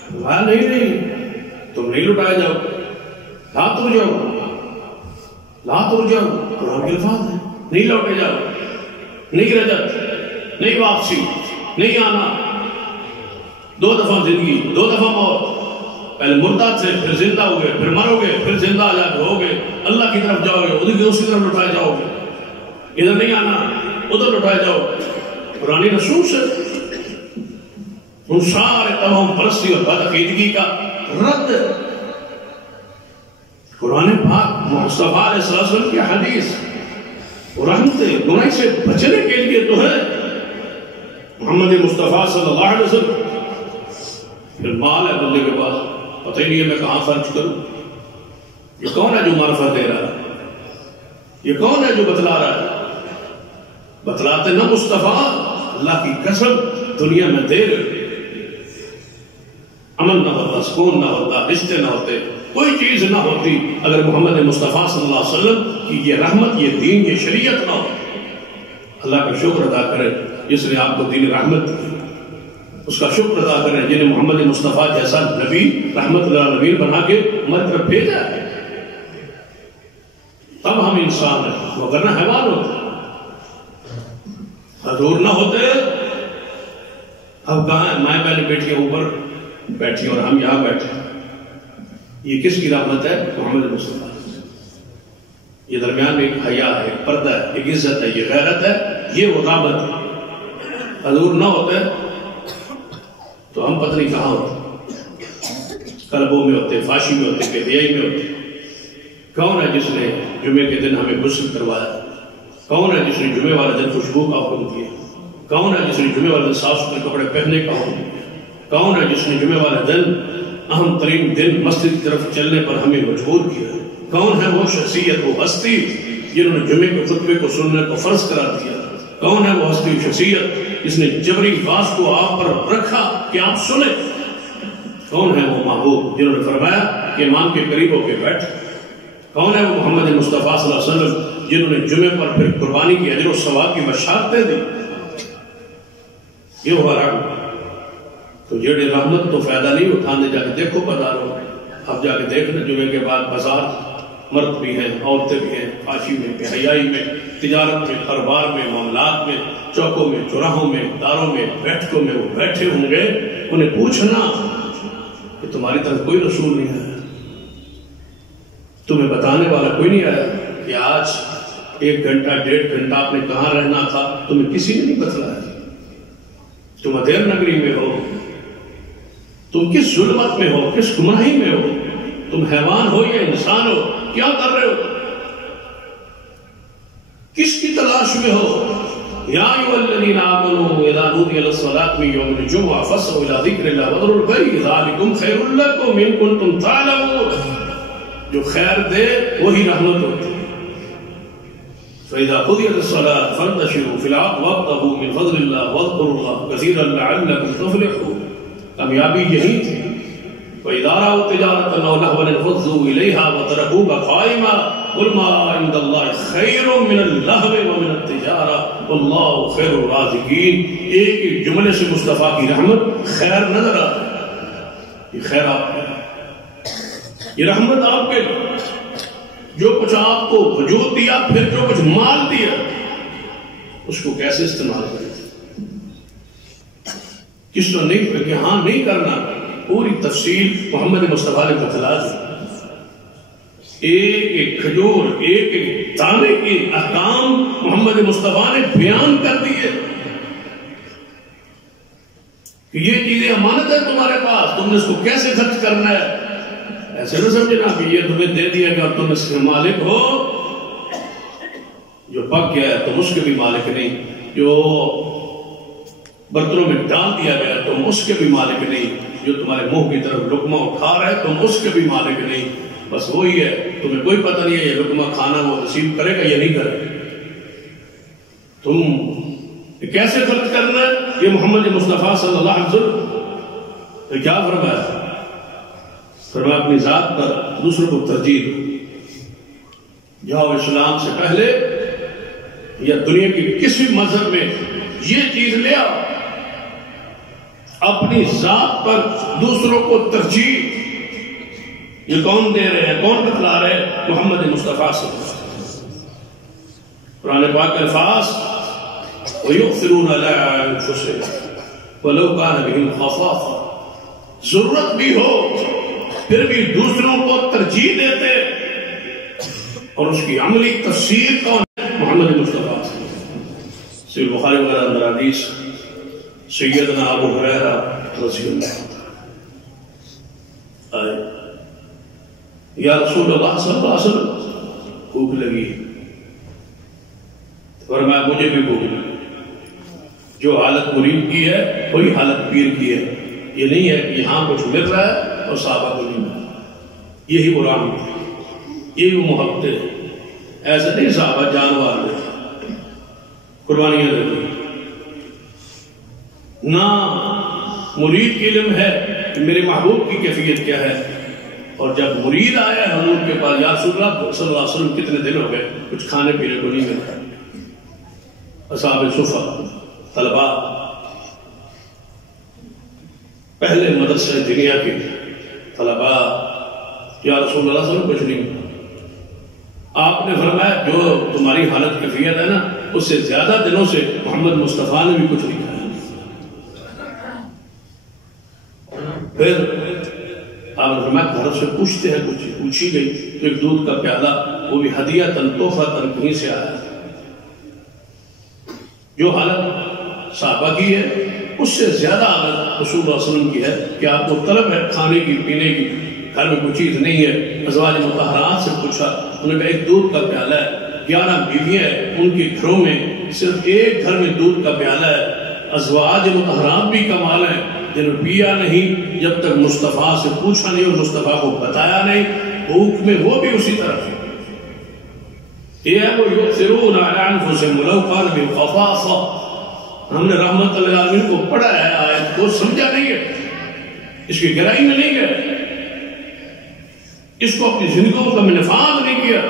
نہیں تم نہیں لٹائے جاؤ، لا تر جاؤ، لا تر جاؤ، قرآن کے الفاظ ہیں، نہیں لوٹے جاؤ، نہیں رجت، نہیں واپسی، نہیں آنا، دو دفعہ زندگی، دو دفعہ موت، پہلے مرتد سے پھر زندہ ہو گئے، پھر مرو گے، پھر زندہ آ جا کے ہو گئے، اللہ کی طرف جاؤ گے، اسی طرف لٹائے جاؤ گے، ادھر نہیں آنا، ادھر لٹائے جاؤ۔ قرآن نصوص ہے، ان سارے تمام پرستی اور بدعقیدگی کا رد۔ قرآن پاک مصطفیٰ علیہ السلام کی حدیث رحمت گناہ سے بچنے کے لیے تو ہے، محمد مصطفیٰ صلی اللہ علیہ وسلم۔ پھر مال ہے بندے کے پاس، پتہ ہی نہیں ہے میں کہاں خرچ کروں۔ یہ کون ہے جو معرفت دے رہا ہے؟ یہ کون ہے جو بتلا رہا ہے؟ بتلاتے نہ مصطفیٰ، اللہ کی قسم دنیا میں دے رہے، امن نہ ہوتا، سکون نہ ہوتا، رشتے نہ ہوتے، کوئی چیز نہ ہوتی اگر محمد مصطفیٰ صلی اللہ علیہ وسلم کی یہ رحمت، یہ دین، یہ شریعت نہ ہو۔ اللہ کا شکر ادا کرے جس نے آپ کو دین رحمت دی، اس کا شکر ادا کریں جنہیں محمد مصطفیٰ جیسا نبی رحمت للعالمین بنا کے ہماری طرف بھیجا ہے، تب ہم انسان ہیں، وہ کرنا حیوان ہوتے حضور نہ ہوتے۔ اب کہاں ہے مائیں پہلے بیٹھیاں اوپر بیٹھی اور ہم یہاں بیٹھے، یہ کس کی رحمت ہے؟ محمد مصطفیٰ۔ یہ درمیان میں ایک حیا ہے، ایک پردہ ہے، ایک عزت ہے، یہ غیرت ہے، یہ وہ رحمت ہے۔ حضور نہ ہوتے تو ہم پتہ نہیں کہاں ہوتے۔ کلبوں میں ہوتے، فاشی میں ہوتے، بے-حیائی میں ہوتے. کون ہے جس نے جمعے کے دن ہمیں غسل کروایا؟ کون ہے جس نے جمعے والا دن خوشبو کا حکم دیا؟ کون ہے جس نے جمعے والے دن صاف ستھرے کپڑے پہننے کا حکم دیا؟ کون ہے جس نے جمعے والے دن اہم ترین دن مسجد کی طرف چلنے پر ہمیں مجبور کیا؟ کون ہے وہ شخصیت، وہ ہستی جنہوں نے جمعے کے خطبے کو سننے کو فرض قرار دیا؟ کون ہے وہ ہستی شخصیت جس نے جبری باز کو آپ پر رکھا کہ آپ سنیں؟ کون ہے وہ محبوب جنہوں نے فرمایا کہ امام کے قریب ہو کے بیٹھ؟ کون ہے وہ محمد مصطفیٰ صلی اللہ علیہ وسلم جنہوں نے جمعے پر پھر قربانی کی اجر و ثواب کی بشارتیں دی؟ یہ ہوا رحمت. تو جڑے رحمت تو فائدہ نہیں اٹھانے، جا کے دیکھو بازاروں. اب جا کے دیکھنا جمعے کے بعد بازار مرد بھی ہیں، عورتیں بھی ہیں، فاشی میں، بے-حیائی میں، تجارت میں، کاروبار میں، معاملات میں، چوکوں میں، چوراہوں میں، داروں میں، بیٹھکوں میں وہ بیٹھے ہوں گے. انہیں پوچھنا کہ تمہاری طرف کوئی رسول نہیں آیا، تمہیں بتانے والا کوئی نہیں آیا کہ آج 1 گھنٹہ 1.5 گھنٹہ آپ نے کہاں رہنا تھا؟ تمہیں کسی نے نہیں بتلایا. تم ادیر نگری میں ہو، تم کس ظلمت میں ہو، کس گمراہی میں ہو، تم حیوان ہو یا انسان ہو، کیا کر رہے ہو، کس کی تلاش میں ہو؟ یا ایھا الذین آمنوا اذا نودی للصلاۃ من یوم الجمعہ فاسعوا الی ذکر اللہ وذروا البیع ذلکم خیر لکم ان کنتم تعلمون. جو خیر دے وہی رحمت ہوتی ہے. فَإِذَا قُضِيَتِ الصَّلَاةُ فَانتَشِرُوا فِي الْأَرْضِ وَابْتَغُوا مِنْ فَضْلِ اللَّهِ وَاذْكُرُوا اللَّهَ كَثِيرًا لَعَلَّكُمْ تُفْلِحُونَ. کامیابی یہی تھی. وَإِذَا رَأَوْا تِجَارَةً أَوْ لَهْوًا انفَضُّوا إِلَيْهَا وَتَرَكُوكَ قَائِمًا قُلْ مَا عِندَ اللَّهِ خَيْرٌ مِنَ اللَّهْوِ وَمِنَ التِّجَارَةِ وَاللَّهُ خَيْرُ الرَّازِقِينَ. ایک جملے سے مصطفیٰ کی رحمت خیر نظر آتا ہے. یہ خیر آپ کے، یہ رحمت آپ کے، جو کچھ آپ کو وجود دیا، پھر جو کچھ مال دیا، اس کو کیسے استعمال کریں، کس کو نہیں کہ ہاں نہیں کرنا، پوری تفصیل محمد مصطفیٰ نے بتلا دی. ایک کھجور، ایک دانے کے احکام محمد مصطفیٰ نے بیان کر دیے کہ یہ چیزیں امانت ہے تمہارے پاس، تم نے اس کو کیسے خرچ کرنا ہے. ایسے نہ سمجھنا کہ یہ تمہیں دے دیا گیا اور تم اس کے مالک ہو. جو پک گیا ہے تم اس کے بھی مالک نہیں، جو برتنوں میں ڈال دیا گیا تم اس کے بھی مالک نہیں، جو تمہارے منہ کی طرف لقمہ اٹھا رہا ہے تم اس کے بھی مالک نہیں. بس وہی ہے، تمہیں کوئی پتہ نہیں ہے یہ لقمہ کھانا وہ نصیب کرے گا یا نہیں کرے گا. تم کیسے خرچ کرنا ہے، یہ محمد مصطفیٰ صلی اللہ علیہ وسلم نے کیا فرمایا؟ فرمایا اپنی ذات پر دوسروں کو ترجیح دو. جاؤ اسلام سے پہلے یا دنیا کی کسی مذہب میں یہ چیز لے آؤ، اپنی ذات پر دوسروں کو ترجیح. یہ کون دے رہے ہیں، کون بتلا رہے ہیں؟ محمد مصطفیٰ صلی اللہ علیہ وسلم. قرآن پاک کے الفاظ وَيُؤْثِرُونَ عَلَىٰ أَنفُسِهِمْ وَلَوْ كَانَ بِهِمْ خَصَاصَةٌ. ضرورت بھی ہو پھر بھی دوسروں کو ترجیح دیتے، اور اس کی عملی تفسیر کون ہے؟ محمد مصطفیٰ. صحیح بخاری وغیرہ اندر حدیث سیدنا ابو ہریرہ رضی اللہ آئے، یا رسول اللہ صلی اللہ علیہ وسلم بھوک لگی. فرمایا مجھے بھی بھوک لگی. جو حالت مرید کی ہے وہی حالت پیر کی ہے. یہ نہیں ہے کہ یہاں کچھ مل رہا ہے اور صحابہ کو نہیں مل رہا. یہی وہ رحمت ہے، یہی وہ محبت ہے. ایسا نہیں صحابہ جانوار لے قربانیاں دیتے، نہ مرید کی علم ہے کہ میرے محبوب کی کیفیت کیا ہے. اور جب مرید آیا ہے حضور کے پاس، یا رسول اللہ صلی اللہ علیہ وسلم کتنے دن ہو گئے کچھ کھانے پینے کو نہیں ملتا. اصحاب صفہ، طلباء، پہلے مدرسے دنیا کے طلباء، یا رسول اللہ صلی اللہ علیہ وسلم کچھ نہیں. آپ نے فرمایا جو تمہاری حالت کیفیت ہے نا، اس سے زیادہ دنوں سے محمد مصطفیٰ نے بھی کچھ نہیں کھایا. پھر آپ نے فرمایا گھر سے پوچھتے ہیں، کچھ پوچھی گئی تو ایک دودھ کا پیالہ، وہ بھی ہدیہ تحفہ کہیں سے آیا. جو حالت صحابہ کی ہے اس سے زیادہ عادت رسول اللہ علیہ وسلم کی ہے کہ آپ کو طلب ہے کھانے کی پینے کی، گھر میں کوئی چیز نہیں ہے۔ ازواج مطہرات سے پوچھا، انہوں نے کہا ایک دودھ کا پیالہ ہے، 11 بیویاں ہیں، ان کے گھروں میں صرف ایک گھر میں دودھ کا پیالہ ہے۔ ازواج مطہرات بھی کمال ہیں، جنہوں نے پیا نہیں جب تک مصطفیٰ سے پوچھا نہیں اور مصطفیٰ کو بتایا نہیں، بھوک میں وہ بھی اسی طرح سے۔ یہ ہے وہ یؤثرون علی انفسہم ولو کان بہم خصاصہ۔ ہم نے رحمت للعالمین کو پڑھا ہے، آیت کو سمجھا نہیں ہے، اس کی گہرائی میں نہیں گئے، اس کو اپنی زندگیوں کا نفاذ نہیں کیا۔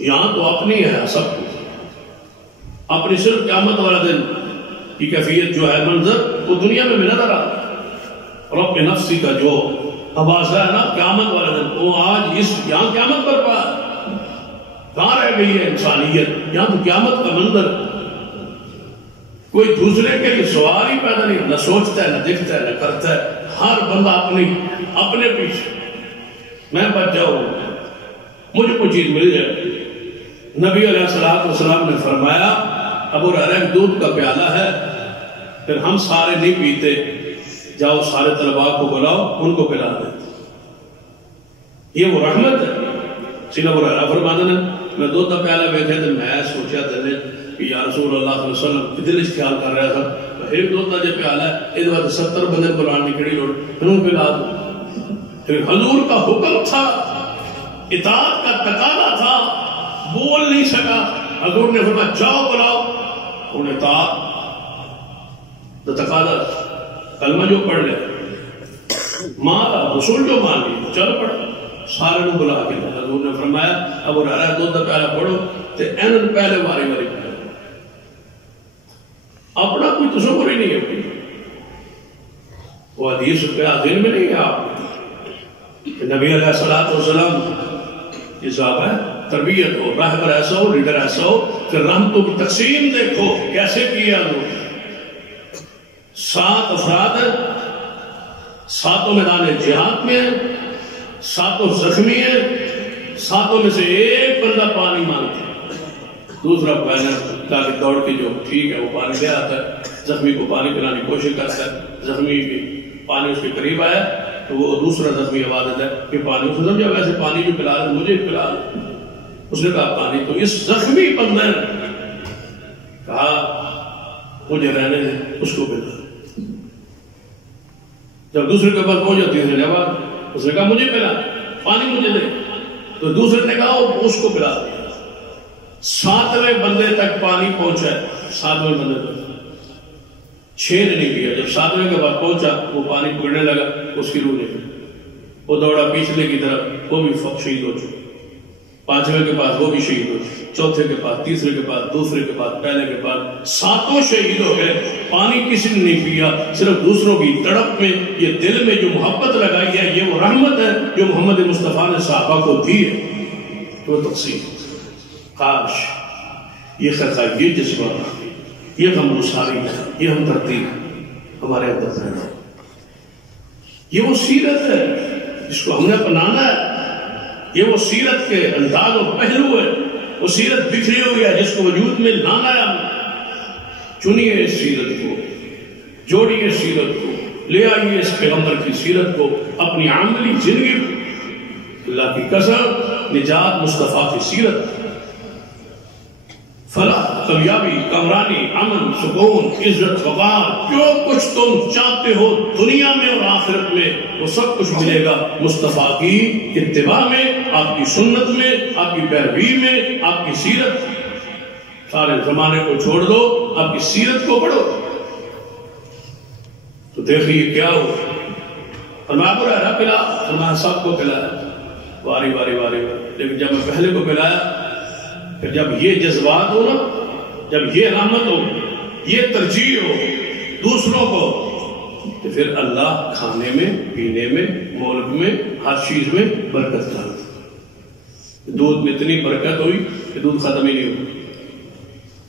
یہاں تو اپنی ہے سب کچھ، اپنی صرف قیامت والا دن کی کیفیت جو ہے، منظر وہ دنیا میں بھی نظر آ رب نفسی کا جو آواز ہے نا، قیامت والا دن وہ آج اس یہاں قیامت پر پا کہاں رہ گئی ہے انسانیت؟ یہاں تو قیامت کا منظر، کوئی دوسرے کے لیے سوال ہی پیدا نہیں، نہ سوچتا ہے، نہ دکھتا ہے، نہ کرتا ہے، ہر بندہ اپنے پیچھے، میں بچ جاؤں، مجھے کوئی چیز مل جائے۔ نبی علیہ السلام نے فرمایا ابو ہریرہ دودھ کا پیالہ ہے، پھر ہم سارے نہیں پیتے، جاؤ سارے طلباء کو بلاؤ، ان کو پلا دیتے۔ یہ وہ رحمت ہے۔ سیدھا ابو ہریرہ فرماتے ہیں میں دودھ کا پیالہ بیٹھے تھے، میں سوچا تھا کہ یا رسول اللہ صلی اللہ علیہ وسلم دل اس خیال کر رہا تھا ایک دودھ کا جو پیالہ ہے، اس بعد 70 بندے بلانے کی کڑی لوڑ، انہوں پلا دو۔ پھر حضور کا حکم تھا، اطاعت کا تقاضا تھا، بول نہیں سکا، حضور نے فرمایا جاؤ بلاؤ، انہوں نے اطاعت تو تقاضا کلمہ جو پڑھ لے، مالا رسول جو مان لی، چلو پڑھ، سارے نے بلا کے حضور نے فرمایا ابو ہریرہ دودھ کا پیالہ پڑھو، تے اینن پہلے واری پڑھو، اپنا کوئی تصور ہی نہیں ہے، وہ حدیث کیا دن میں نہیں ہے آپ نبی علیہ السلام یہ صاحب ہے تربیت ہو، راہبر ایسا ہو، لیڈر ایسا ہو، پھر رحمتوں کی تقسیم دیکھو کیسے کیا لوگ۔ 7 افراد ہیں، 7 میدان جہاد میں ہیں، 7 زخمی ہیں، 7 میں سے ایک بندہ پانی مانگتا ہے، دوسرا پہلے تاکہ دوڑ کے جو ٹھیک ہے وہ پانی دے آتا ہے، زخمی کو پانی پلانے کی کوشش کرتا ہے، زخمی بھی پانی اس کے قریب آیا تو وہ دوسرا زخمی آواز دیتا ہے کہ پانی، اس نے سمجھا ویسے پانی جو پلا دے مجھے پلا دے، اس نے کہا پانی، تو اس زخمی بندے نے کہا مجھے رہنے دے، اس کو پلا دے۔ جب دوسرے کے پاس پہنچا تیسرے نے آواز، اس نے کہا مجھے پلا پانی مجھے دے، تو دوسرے نے کہا اس کو پلا دے۔ 7ویں بندے تک پانی پہنچا ہے، 7ویں بندے تک 6 نے نہیں پیا، جب 7ویں کے بعد پہنچا وہ پانی پکڑنے لگا، اس کی روح نکلی، وہ دوڑا پچھلے کی طرف، وہ بھی شہید ہو چکا، 5ویں کے پاس وہ بھی شہید ہو چکا، 4تھے کے پاس، تیسرے کے پاس، دوسرے کے پاس، پہلے کے پاس، 7 شہید ہو گئے۔ پانی کسی نے نہیں پیا، صرف دوسروں کی تڑپ میں، یہ دل میں جو محبت لگائی ہے، یہ وہ رحمت ہے جو محمد مصطفیٰ نے صحابہ کو دی ہے، تو تقسیم۔ کاش یہ خرقہ، یہ جذبہ، یہ غم گساری، یہ ہمدردی ہمارے اندر پیدا ہو۔ یہ وہ سیرت ہے جس کو ہم نے اپنانا ہے، یہ وہ سیرت کے انداز و پہلو ہے، وہ سیرت بکھری ہوئی ہے جس کو وجود میں لانا ہے۔ چنیے اس سیرت کو، جوڑیے اس سیرت کو، لے آئیے اس پیغمبر کی سیرت کو اپنی عملی زندگی کو۔ اللہ کی قسم، نجات مصطفیٰ کی سیرت، فلاح، کامیابی، کامرانی، امن، سکون، عزت، وقار، جو کچھ تم چاہتے ہو دنیا میں اور آخرت میں، وہ سب کچھ ملے گا مصطفیٰ کی اتباع میں، آپ کی سنت میں، آپ کی پیروی میں، آپ کی سیرت۔ سارے زمانے کو چھوڑ دو، آپ کی سیرت کو پڑھو تو دیکھیے کیا ہو۔ فرمایا ابو ہریرہ پلا، فرمایا سب کو پلایا، واری واری واری واری، لیکن جب میں پہلے کو پلایا، پھر جب یہ جذبات ہو نا، جب یہ رحمت ہو، یہ ترجیح ہو دوسروں کو، تو پھر اللہ کھانے میں، پینے میں، ملک میں، ہر چیز میں برکت ڈالتا۔ دودھ میں اتنی برکت ہوئی کہ دودھ ختم ہی نہیں ہوا،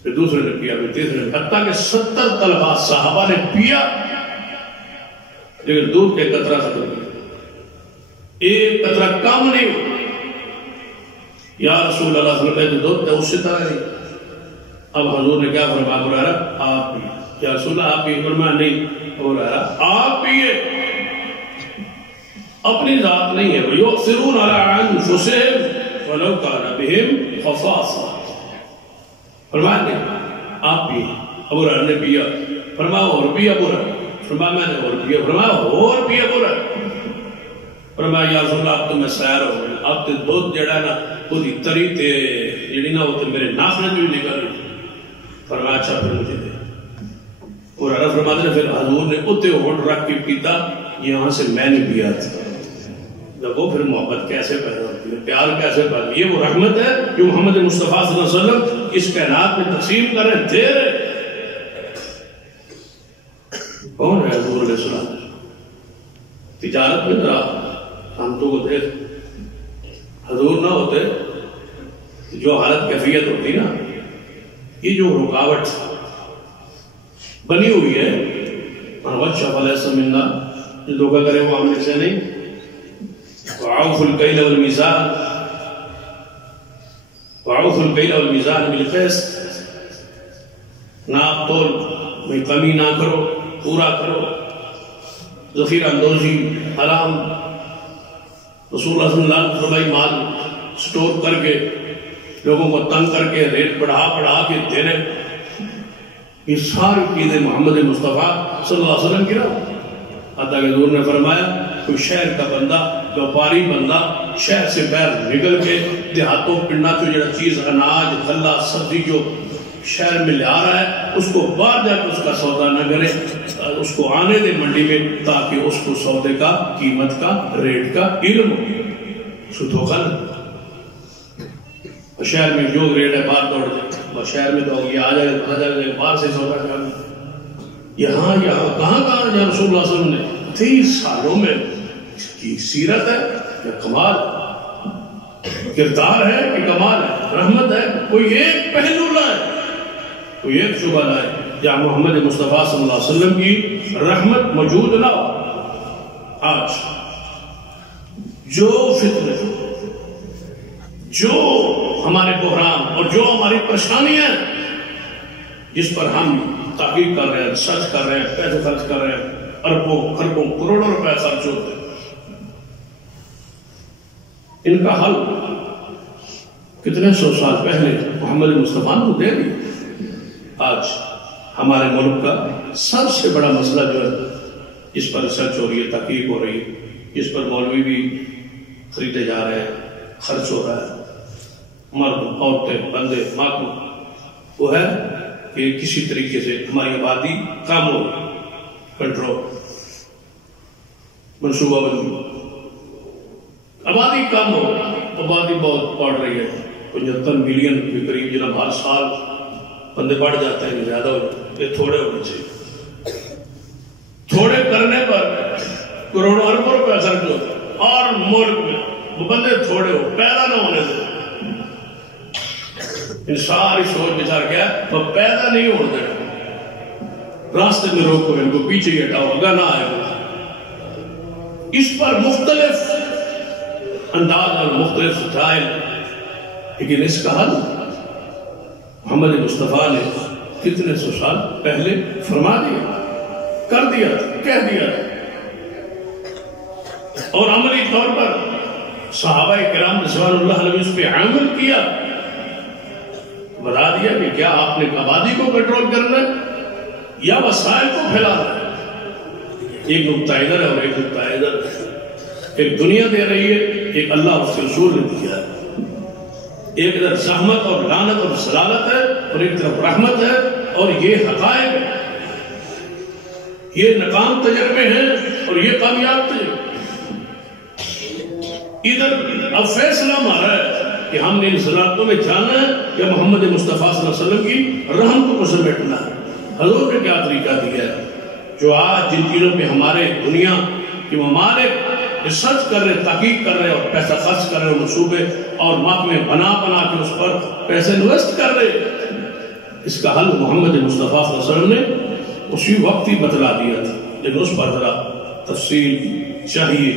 پھر دوسرے نے پیا، پھر تیسرے نے، حتیٰ کہ 70 طلباء صحابہ نے پیا، لیکن دودھ کے قطرہ ختم نہیں، ایک قطرہ کم نہیں ہوا۔ یا رسول اللہ صلی اللہ علیہ وسلم دودھ ہے اس سے طرح نہیں۔ اب حضور نے کیا فرمایا ابو ہریرہ آپ بھی، یا رسول اللہ آپ پیے؟ فرمایا نہیں. ابو ہریرہ آپ پیے، اپنی ذات نہیں ہے. وَيُؤْثِرُونَ عَلَىٰ أَنفُسِهِمْ وَلَوْ كَانَ بِهِمْ خَصَاصَةٌ. فرمایا نہیں آپ پیے. ابو ہریرہ نے پیا. فرمایا اور پیا ابو ہریرہ؟ فرمایا میں نے اور پیا. فرمایا اور پیا ابو ہریرہ؟ فرمایا یا رسول اللہ آپ تو میں سیر ہو گئے، آپ تے دودھ جڑا نا وہ تری تے جڑی نا وہ تے میرے ناخنے جو نکل رہی. فرمایا اچھا پھر مجھے دے. اور عرب فرماتے ہیں پھر حضور نے اتے ہونٹ رکھ کے پیتا، یہاں سے میں نے پیا تھا. دیکھو پھر محبت کیسے پیدا ہوتی ہے، پیار کیسے پیدا ہوتی ہے. یہ وہ رحمت ہے جو محمد مصطفیٰ صلی اللہ علیہ وسلم اس کائنات میں تقسیم کریں دے رہے. کون ہے حضور علیہ السلام؟ تجارت میں ذرا ہم تو کو دیکھ، حضور نہ ہوتے جو حالت کیفیت ہوتی نا، یہ جو رکاوٹ بنی ہوئی ہے وَشَّفَ لَيْسَ مِنَّا، جو دھوکہ کرے وہ ہم سے نہیں. وَعَوْفُ الْكَيْلَ وَالْمِيزَانَ وَعَوْفُ الْكَيْلَ وَالْمِيزَانَ بِالْقِسْطِ، ناپ تول میں کمی نہ کرو، پورا کرو. ذخیرہ اندوزی حرام. رسول اللہ صلی اللہ علیہ وسلم مال سٹور کر کے لوگوں کو تنگ کر کے ریٹ بڑھا کے دینے، یہ ساری چیزیں محمد مصطفیٰ صلی اللہ علیہ وسلم کی راہ. حتیٰ کہ حضور نے فرمایا کوئی شہر کا بندہ، ویپاری بندہ شہر سے باہر نکل کے دیہاتوں پنڈا تو جڑا چیز اناج غلہ سبزی جو شہر میں لے آ رہا ہے اس کو باہر جا کے اس کا سودا نہ کرے، اس کو آنے دے منڈی میں تاکہ اس کو سودے کا قیمت کا ریٹ کا علم ہو. اس کو دھوکہ نہ. شہر میں جو ریٹ ہے باہر دوڑ جائے، شہر میں تو یہ آ جائے پتہ چلے باہر سے سودا کرنا. یہاں کہاں جہاں رسول اللہ صلی اللہ علیہ وسلم نے 30 سالوں میں اس کی سیرت ہے یا کمال کردار ہے کہ کمال ہے، رحمت ہے. کوئی ایک پہلو لائے، کوئی ایک شعبہ لائے یا محمد مصطفیٰ صلی اللہ علیہ وسلم کی رحمت موجود نہ ہو. آج جو فتنے، جو ہمارے بحران اور جو ہماری پریشانیاں جس پر ہم تحقیق کر رہے ہیں، سرچ کر رہے ہیں، پیسے خرچ کر رہے ہیں، اربوں خربوں کروڑوں روپے خرچ ہوتے ہیں، ان کا حل کتنے سو سال پہلے محمد مصطفیٰ کو دے دی. آج ہمارے ملک کا سب سے بڑا مسئلہ جو ہے جس پر ریسرچ ہو رہی ہے، تحقیق ہو رہی ہے، جس پر مولوی بھی خریدے جا رہے ہیں، خرچ ہو رہا ہے، مرد عورتیں بندے محکوم، وہ ہے کہ کسی طریقے سے ہماری آبادی کم ہو، کنٹرول منصوبہ بندی. آبادی کم ہو، آبادی بہت بڑھ رہی ہے، 75 ملین کے قریب جناب ہر سال بندے بڑھ جاتے ہیں، زیادہ ہو جاتے ہیں. تھوڑے ہونے چاہیے. تھوڑے کرنے پر کروڑوں اربوں روپے خرچ ہوتے ہیں اور ملک میں وہ بندے تھوڑے ہو، پیدا نہ ہونے دے. ان ساری سوچ بچار کیا ہے وہ پیدا نہیں ہونے دے. راستے میں روکو، ان کو پیچھے ہٹاؤ، اگر نہ آئے گا. اس پر مختلف انداز اور مختلف سٹائل، لیکن اس کا حل محمد مصطفیٰ نے کتنے سو سال پہلے فرما دیا، کر دیا، کہہ دیا. اور عملی طور پر صحابہ کرام رضوان اللہ علیہ اس پہ عمل کیا. بتا دیا کہ کیا آپ نے آبادی کو کنٹرول کرنا ہے یا وسائل کو پھیلانا ہے. ایک نقطہ ادھر ہے اور ایک نقطہ ادھر. ایک دنیا دے رہی ہے، ایک اللہ اس کے رسول نے دیا ہے. ایک ادھر زحمت اور لعنت اور ضلالت ہے اور ایک طرف رحمت ہے. اور یہ حقائق ہے، یہ ناکام تجربے ہیں اور یہ کامیاب تجربے. ادھر اب فیصلہ ہمارا ہے کہ ہم نے ان ضلالتوں میں جانا ہے یا محمد مصطفیٰ صلی اللہ علیہ وسلم کی رحمت کو سمیٹنا ہے. حضور نے کیا طریقہ دیا ہے جو آج جن چیزوں پہ ہمارے دنیا کے ممالک ریسرچ کر رہے، تحقیق کر رہے اور پیسہ خرچ کر رہے، منصوبے اور محکمے بنا کے اس پر پیسے انویسٹ کر رہے. اس کا حل محمد مصطفیٰ صلی اللہ علیہ وسلم نے اسی وقت ہی بتلا دیا تھا، لیکن اس پر ذرا تفصیل چاہیے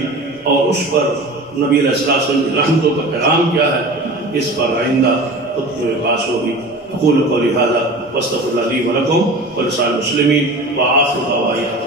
اور اس پر نبی علیہ السلام کی رحمتوں کا پیغام کیا ہے اس پر آئندہ خطبہ میں بحث ہوگی. اقول قولی ھذا واستغفر اللہ لی ولکم ولسائر المسلمین وآخر دعوانا